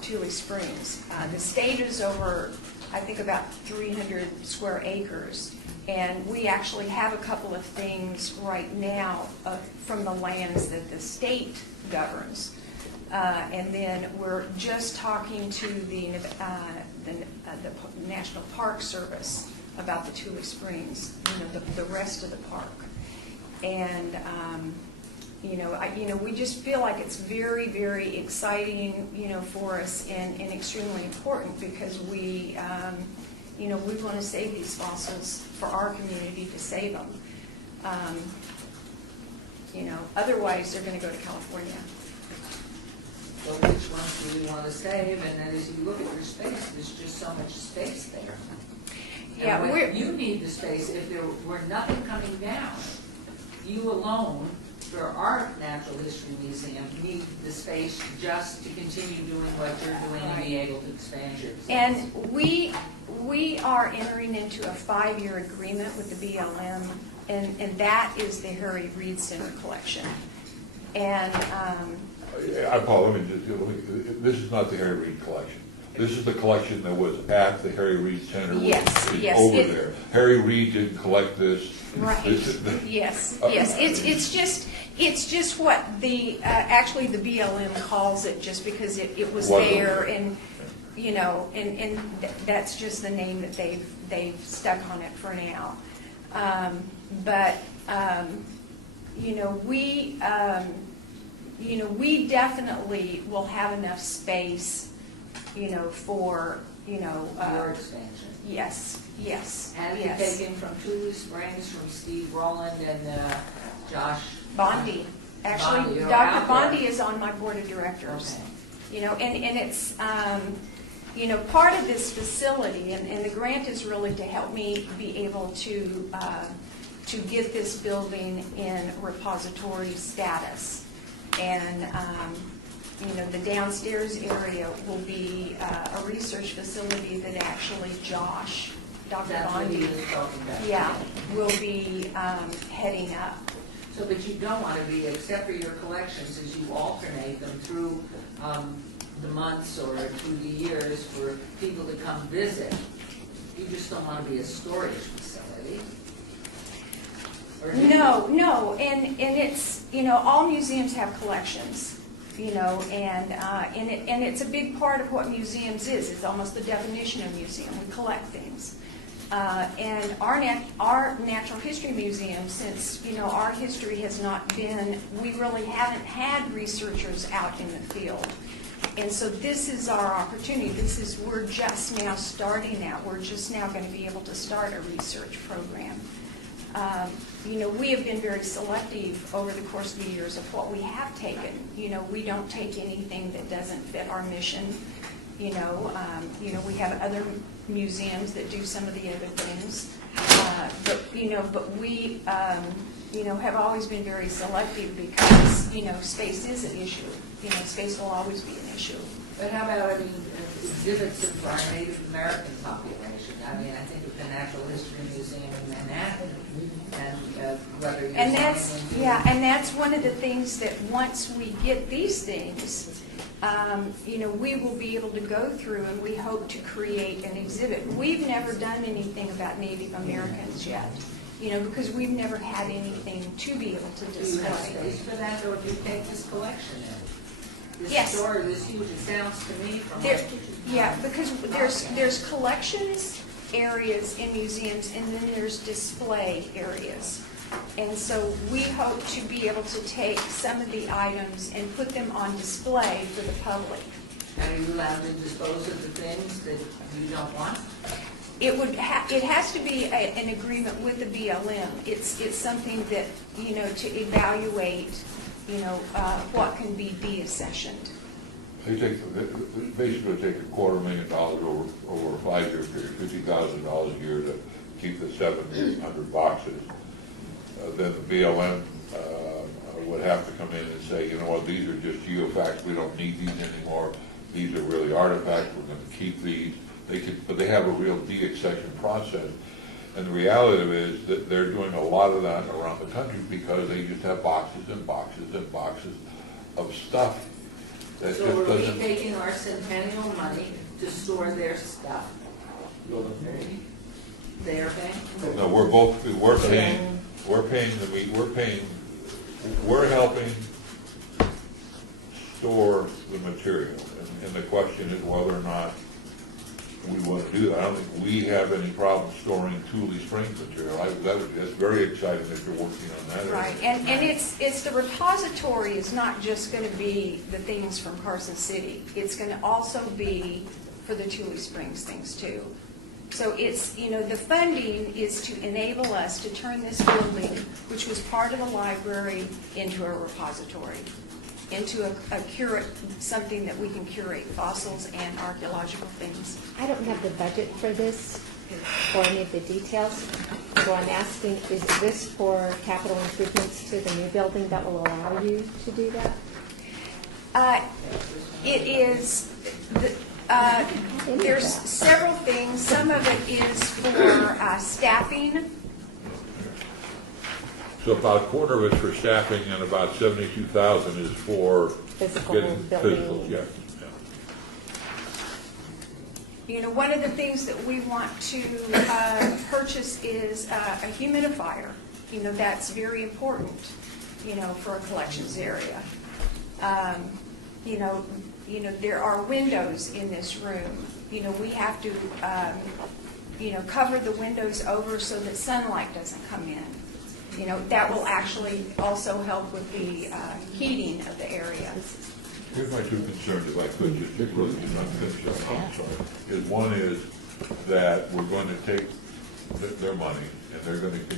Tule Springs. The state is over, I think, about 300 square acres, and we actually have a couple of things right now from the lands that the state governs. And then we're just talking to the National Park Service about the Tule Springs, the rest of the park. And, we just feel like it's very, very exciting, for us and extremely important, because we want to save these fossils for our community to save them. Otherwise they're going to go to California. So which ones do we want to save? And then as you look at your space, there's just so much space there. Yeah, And when you need the space, if there were nothing coming down, you alone, for our Natural History Museum, need the space just to continue doing what you're doing and be able to expand your space. And we are entering into a 5-year agreement with the BLM, and that is the Harry Reid Center collection. And This is not the Harry Reid collection. This is the collection that was at the Harry Reid Center. Yes, which is yes, over there. Harry Reid didn't collect this. right, yes. It's just what actually the BLM calls it, just because it was there, and and that's just the name that they've stuck on it for now. We definitely will have enough space, for, Your expansion. yes. Have you taken from Tule Springs, from Steve Rowland and Josh? Bondi. Actually, Bondi, you're Dr. out Bondi there. is on my board of directors. Okay. And it's, part of this facility, and the grant is really to help me be able to get this building in repository status. And, the downstairs area will be a research facility that actually Josh, Dr. That's what he Bondi, was talking about. yeah, will be heading up. So, but you don't want to be, except for your collections, as you alternate them through the months or through the years for people to come visit, you just don't want to be a storage facility. Or do you? No, and it's, all museums have collections, and it's a big part of what museums is. It's almost the definition of museum. We collect things. And our Natural History Museum, since, our history has not been, we really haven't had researchers out in the field. And so this is our opportunity. We're just now starting that. We're just now going to be able to start a research program. We have been very selective over the course of the years of what we have taken. We don't take anything that doesn't fit our mission. We have other museums that do some of the other things. But we, have always been very selective because, space is an issue. Space will always be an issue. But how about, exhibits of our Native American population? I think of the Natural History Museum in Manhattan, and whether you're... And that's one of the things that once we get these things, we will be able to go through, and we hope to create an exhibit. We've never done anything about Native Americans yet, because we've never had anything to be able to Do you have display. space for that, or if you take this collection in? This Yes. store, this huge, it sounds to me from... Because there's collections areas in museums, and then there's display areas. And so we hope to be able to take some of the items and put them on display for the public. And are you allowed to dispose of the things that you don't want? It has to be an agreement with the BLM. It's something that, to evaluate, what can be deaccessioned. They basically take $250,000 over a 5-year period, $50,000 a year to keep the 700 boxes. Then the BLM would have to come in and say, you know what, these are just geofacts, we don't need these anymore. These are really artifacts, we're going to keep these. But they have a real de-accession process. And the reality of it is that they're doing a lot of that around the country because they just have boxes and boxes and boxes of stuff that So just are we doesn't. taking our Centennial money to store their stuff? They are paying? No, we're helping store the material. And the question is whether or not we want to do that. I don't think we have any problem storing Thule Springs material. That's very exciting that you're working on that. Right, and it's the repository is not just going to be the things from Carson City. It's going to also be for the Thule Springs things too. So it's, the funding is to enable us to turn this building, which was part of the library, into a repository, into something that we can curate fossils and archaeological things. I don't have the budget for this or any of the details, so I'm asking, is this for capital improvements to the new building that will allow you to do that? It is, there's several things. Some of it is for staffing. So about a quarter of it's for staffing and about 72,000 is for Physical getting building. physical, yeah. One of the things that we want to purchase is a humidifier. That's very important, for a collections area. There are windows in this room. We have to, cover the windows over so that sunlight doesn't come in. That will actually also help with the heating of the area. Here's my two concerns, if I could, just quickly, not finish up, I'm sorry. Is one is that we're going to take their money and they're going to,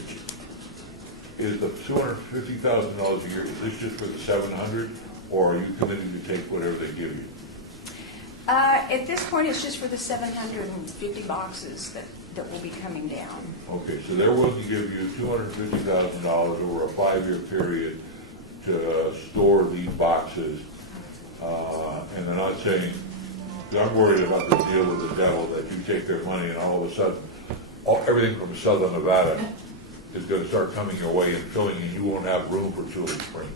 is the $250,000 a year, is this just for the 700, or are you committed to take whatever they give you? At this point, it's just for the 750 boxes that will be coming down. Okay, so they're willing to give you $250,000 over a 5-year period to store these boxes, and they're not saying, I'm worried about the deal with the devil, that you take their money and all of a sudden, everything from southern Nevada is going to start coming your way and filling, and you won't have room for Thule Springs.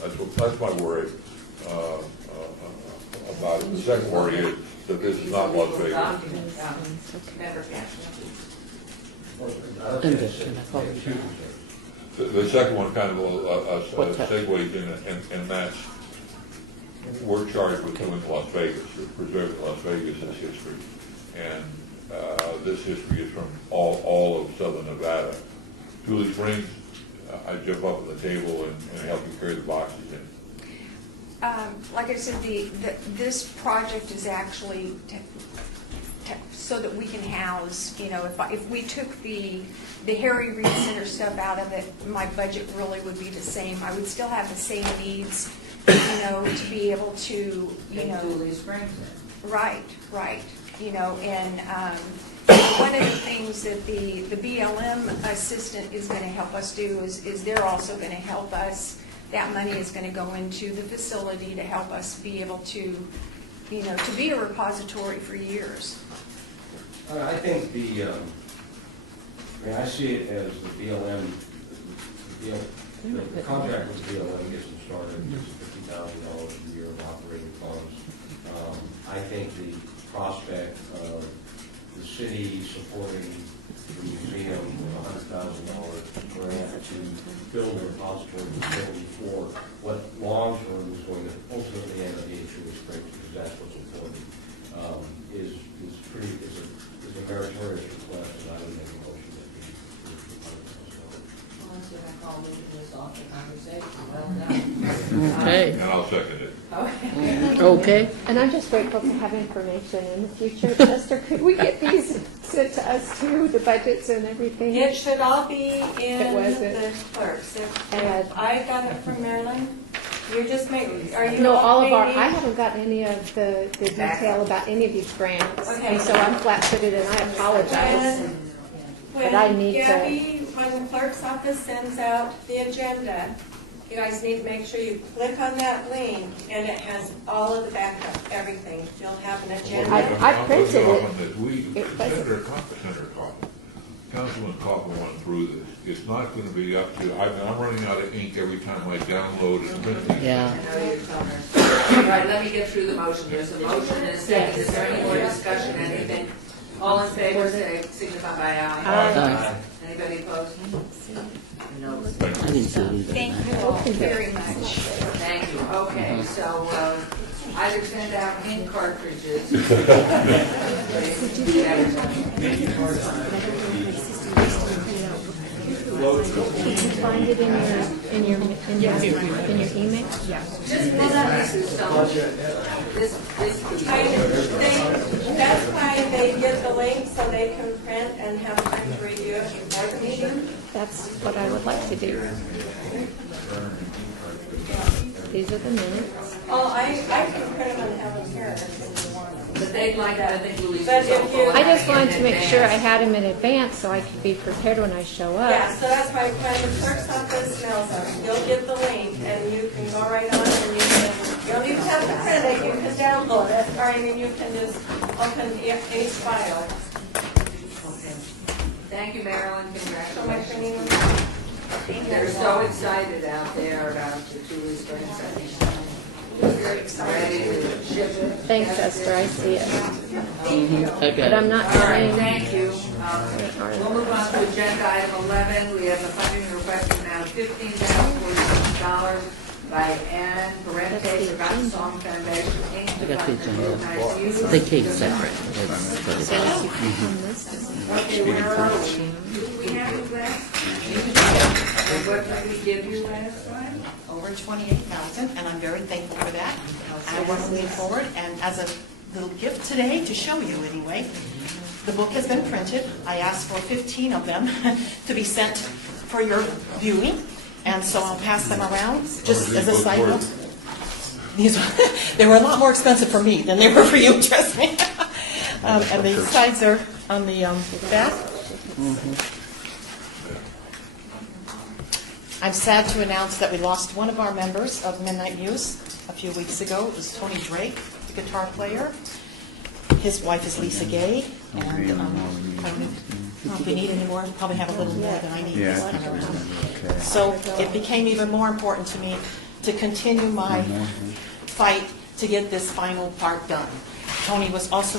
That's my worry about it. The second worry is that this is not Las Vegas. The second one kind of a segues in, and that's, we're charged with doing Las Vegas, preserving Las Vegas' history. And this history is from all of southern Nevada. Thule Springs, I jump up at the table and help you carry the boxes in. Like I said, this project is actually so that we can house, if we took the Harry Reid Center stuff out of it, my budget really would be the same. I would still have the same needs, to be able to, Right. And one of the things that the BLM assistant is going to help us do is they're also going to help us. That money is going to go into the facility to help us be able to, to be a repository for years. I think I see it as the BLM, the contract with BLM gets them started, it's $50,000 a year of operating funds. I think the prospect of the city supporting the museum with a $100,000 grant to build a repository facility for what long-term is going to ultimately end up being Thule Springs, because that's what's important, is a meritorious request, and I would make a motion that Okay. And I'll second it. Okay. And I'm just grateful to have information in the future. Esther, could we get these sent to us too, the budgets and everything? It should all be in wasn't. the clerks. If I got it from Maryland, you're just making, are you? No, all of our, maybe? I haven't gotten any of the detail about any of these grants. Okay. And so I'm flat-footed and I apologize. But I need to. When Gabby, when the clerk's office sends out the agenda, You guys need to make sure you click on that link, and it has all of the backup, everything. You'll have an agenda. I printed it. Senator Coffin, Councilman Coffin went through this. It's not going to be up to, I'm running out of ink every time I download and print these. Yeah. I know you're All right, let me get through the motion. There's a motion and a second. Is there any more discussion, anything? All in favor, say, signify by aye. Aye. Anybody opposed? No. I didn't see it either. Thank you all very much. Thank you. Okay, so either send out ink cartridges. Did you find it in your email? Yeah. Just pull out Mrs. Stone. This piece. That's why they get the link, so they can print and have time to review it before the meeting. That's what I would like to do. These are the minutes. Oh, I can print them and have them here if you want. But they'd like, I think, Louise. But if you- I just wanted to make sure I had them in advance so I could be prepared when I show up. Yeah, so that's why when the clerk's office mails them, you'll get the link, and you can go right on, and you don't even have to print it, you can download it, or I mean, you can just open each file. Thank you, Marilyn. So my printing Congratulations. was. They're so excited out there about the Julie Springs. I think Very excited. ready to ship it. Thanks, Esther, I see it. Okay. But I'm not All right, saying. thank you. We'll move on to agenda item 11. We have a funding request amount of $15,046 by Ann Parente, Forgotten Song Foundation, Inc. I got the agenda. Recognize youth. They came separate. Okay, where are we? Do we have it last? And what did we give you last time? Over 28,000, and I'm very thankful for that. And I want to lean forward, and as a little gift today, to show you anyway, the book has been printed. I asked for 15 of them to be sent for your viewing, and so I'll pass them around, just as a side note. They were a lot more expensive for me than they were for you, trust me. And the sides are on the back. I'm sad to announce that we lost one of our members of Midnight Muse a few weeks ago. It was Tony Drake, the guitar player. His wife is Lisa Gay, and I don't know if we need any more. We probably have a little more than I need this time around. So it became even more important to me to continue my fight to get this final part done. Tony was also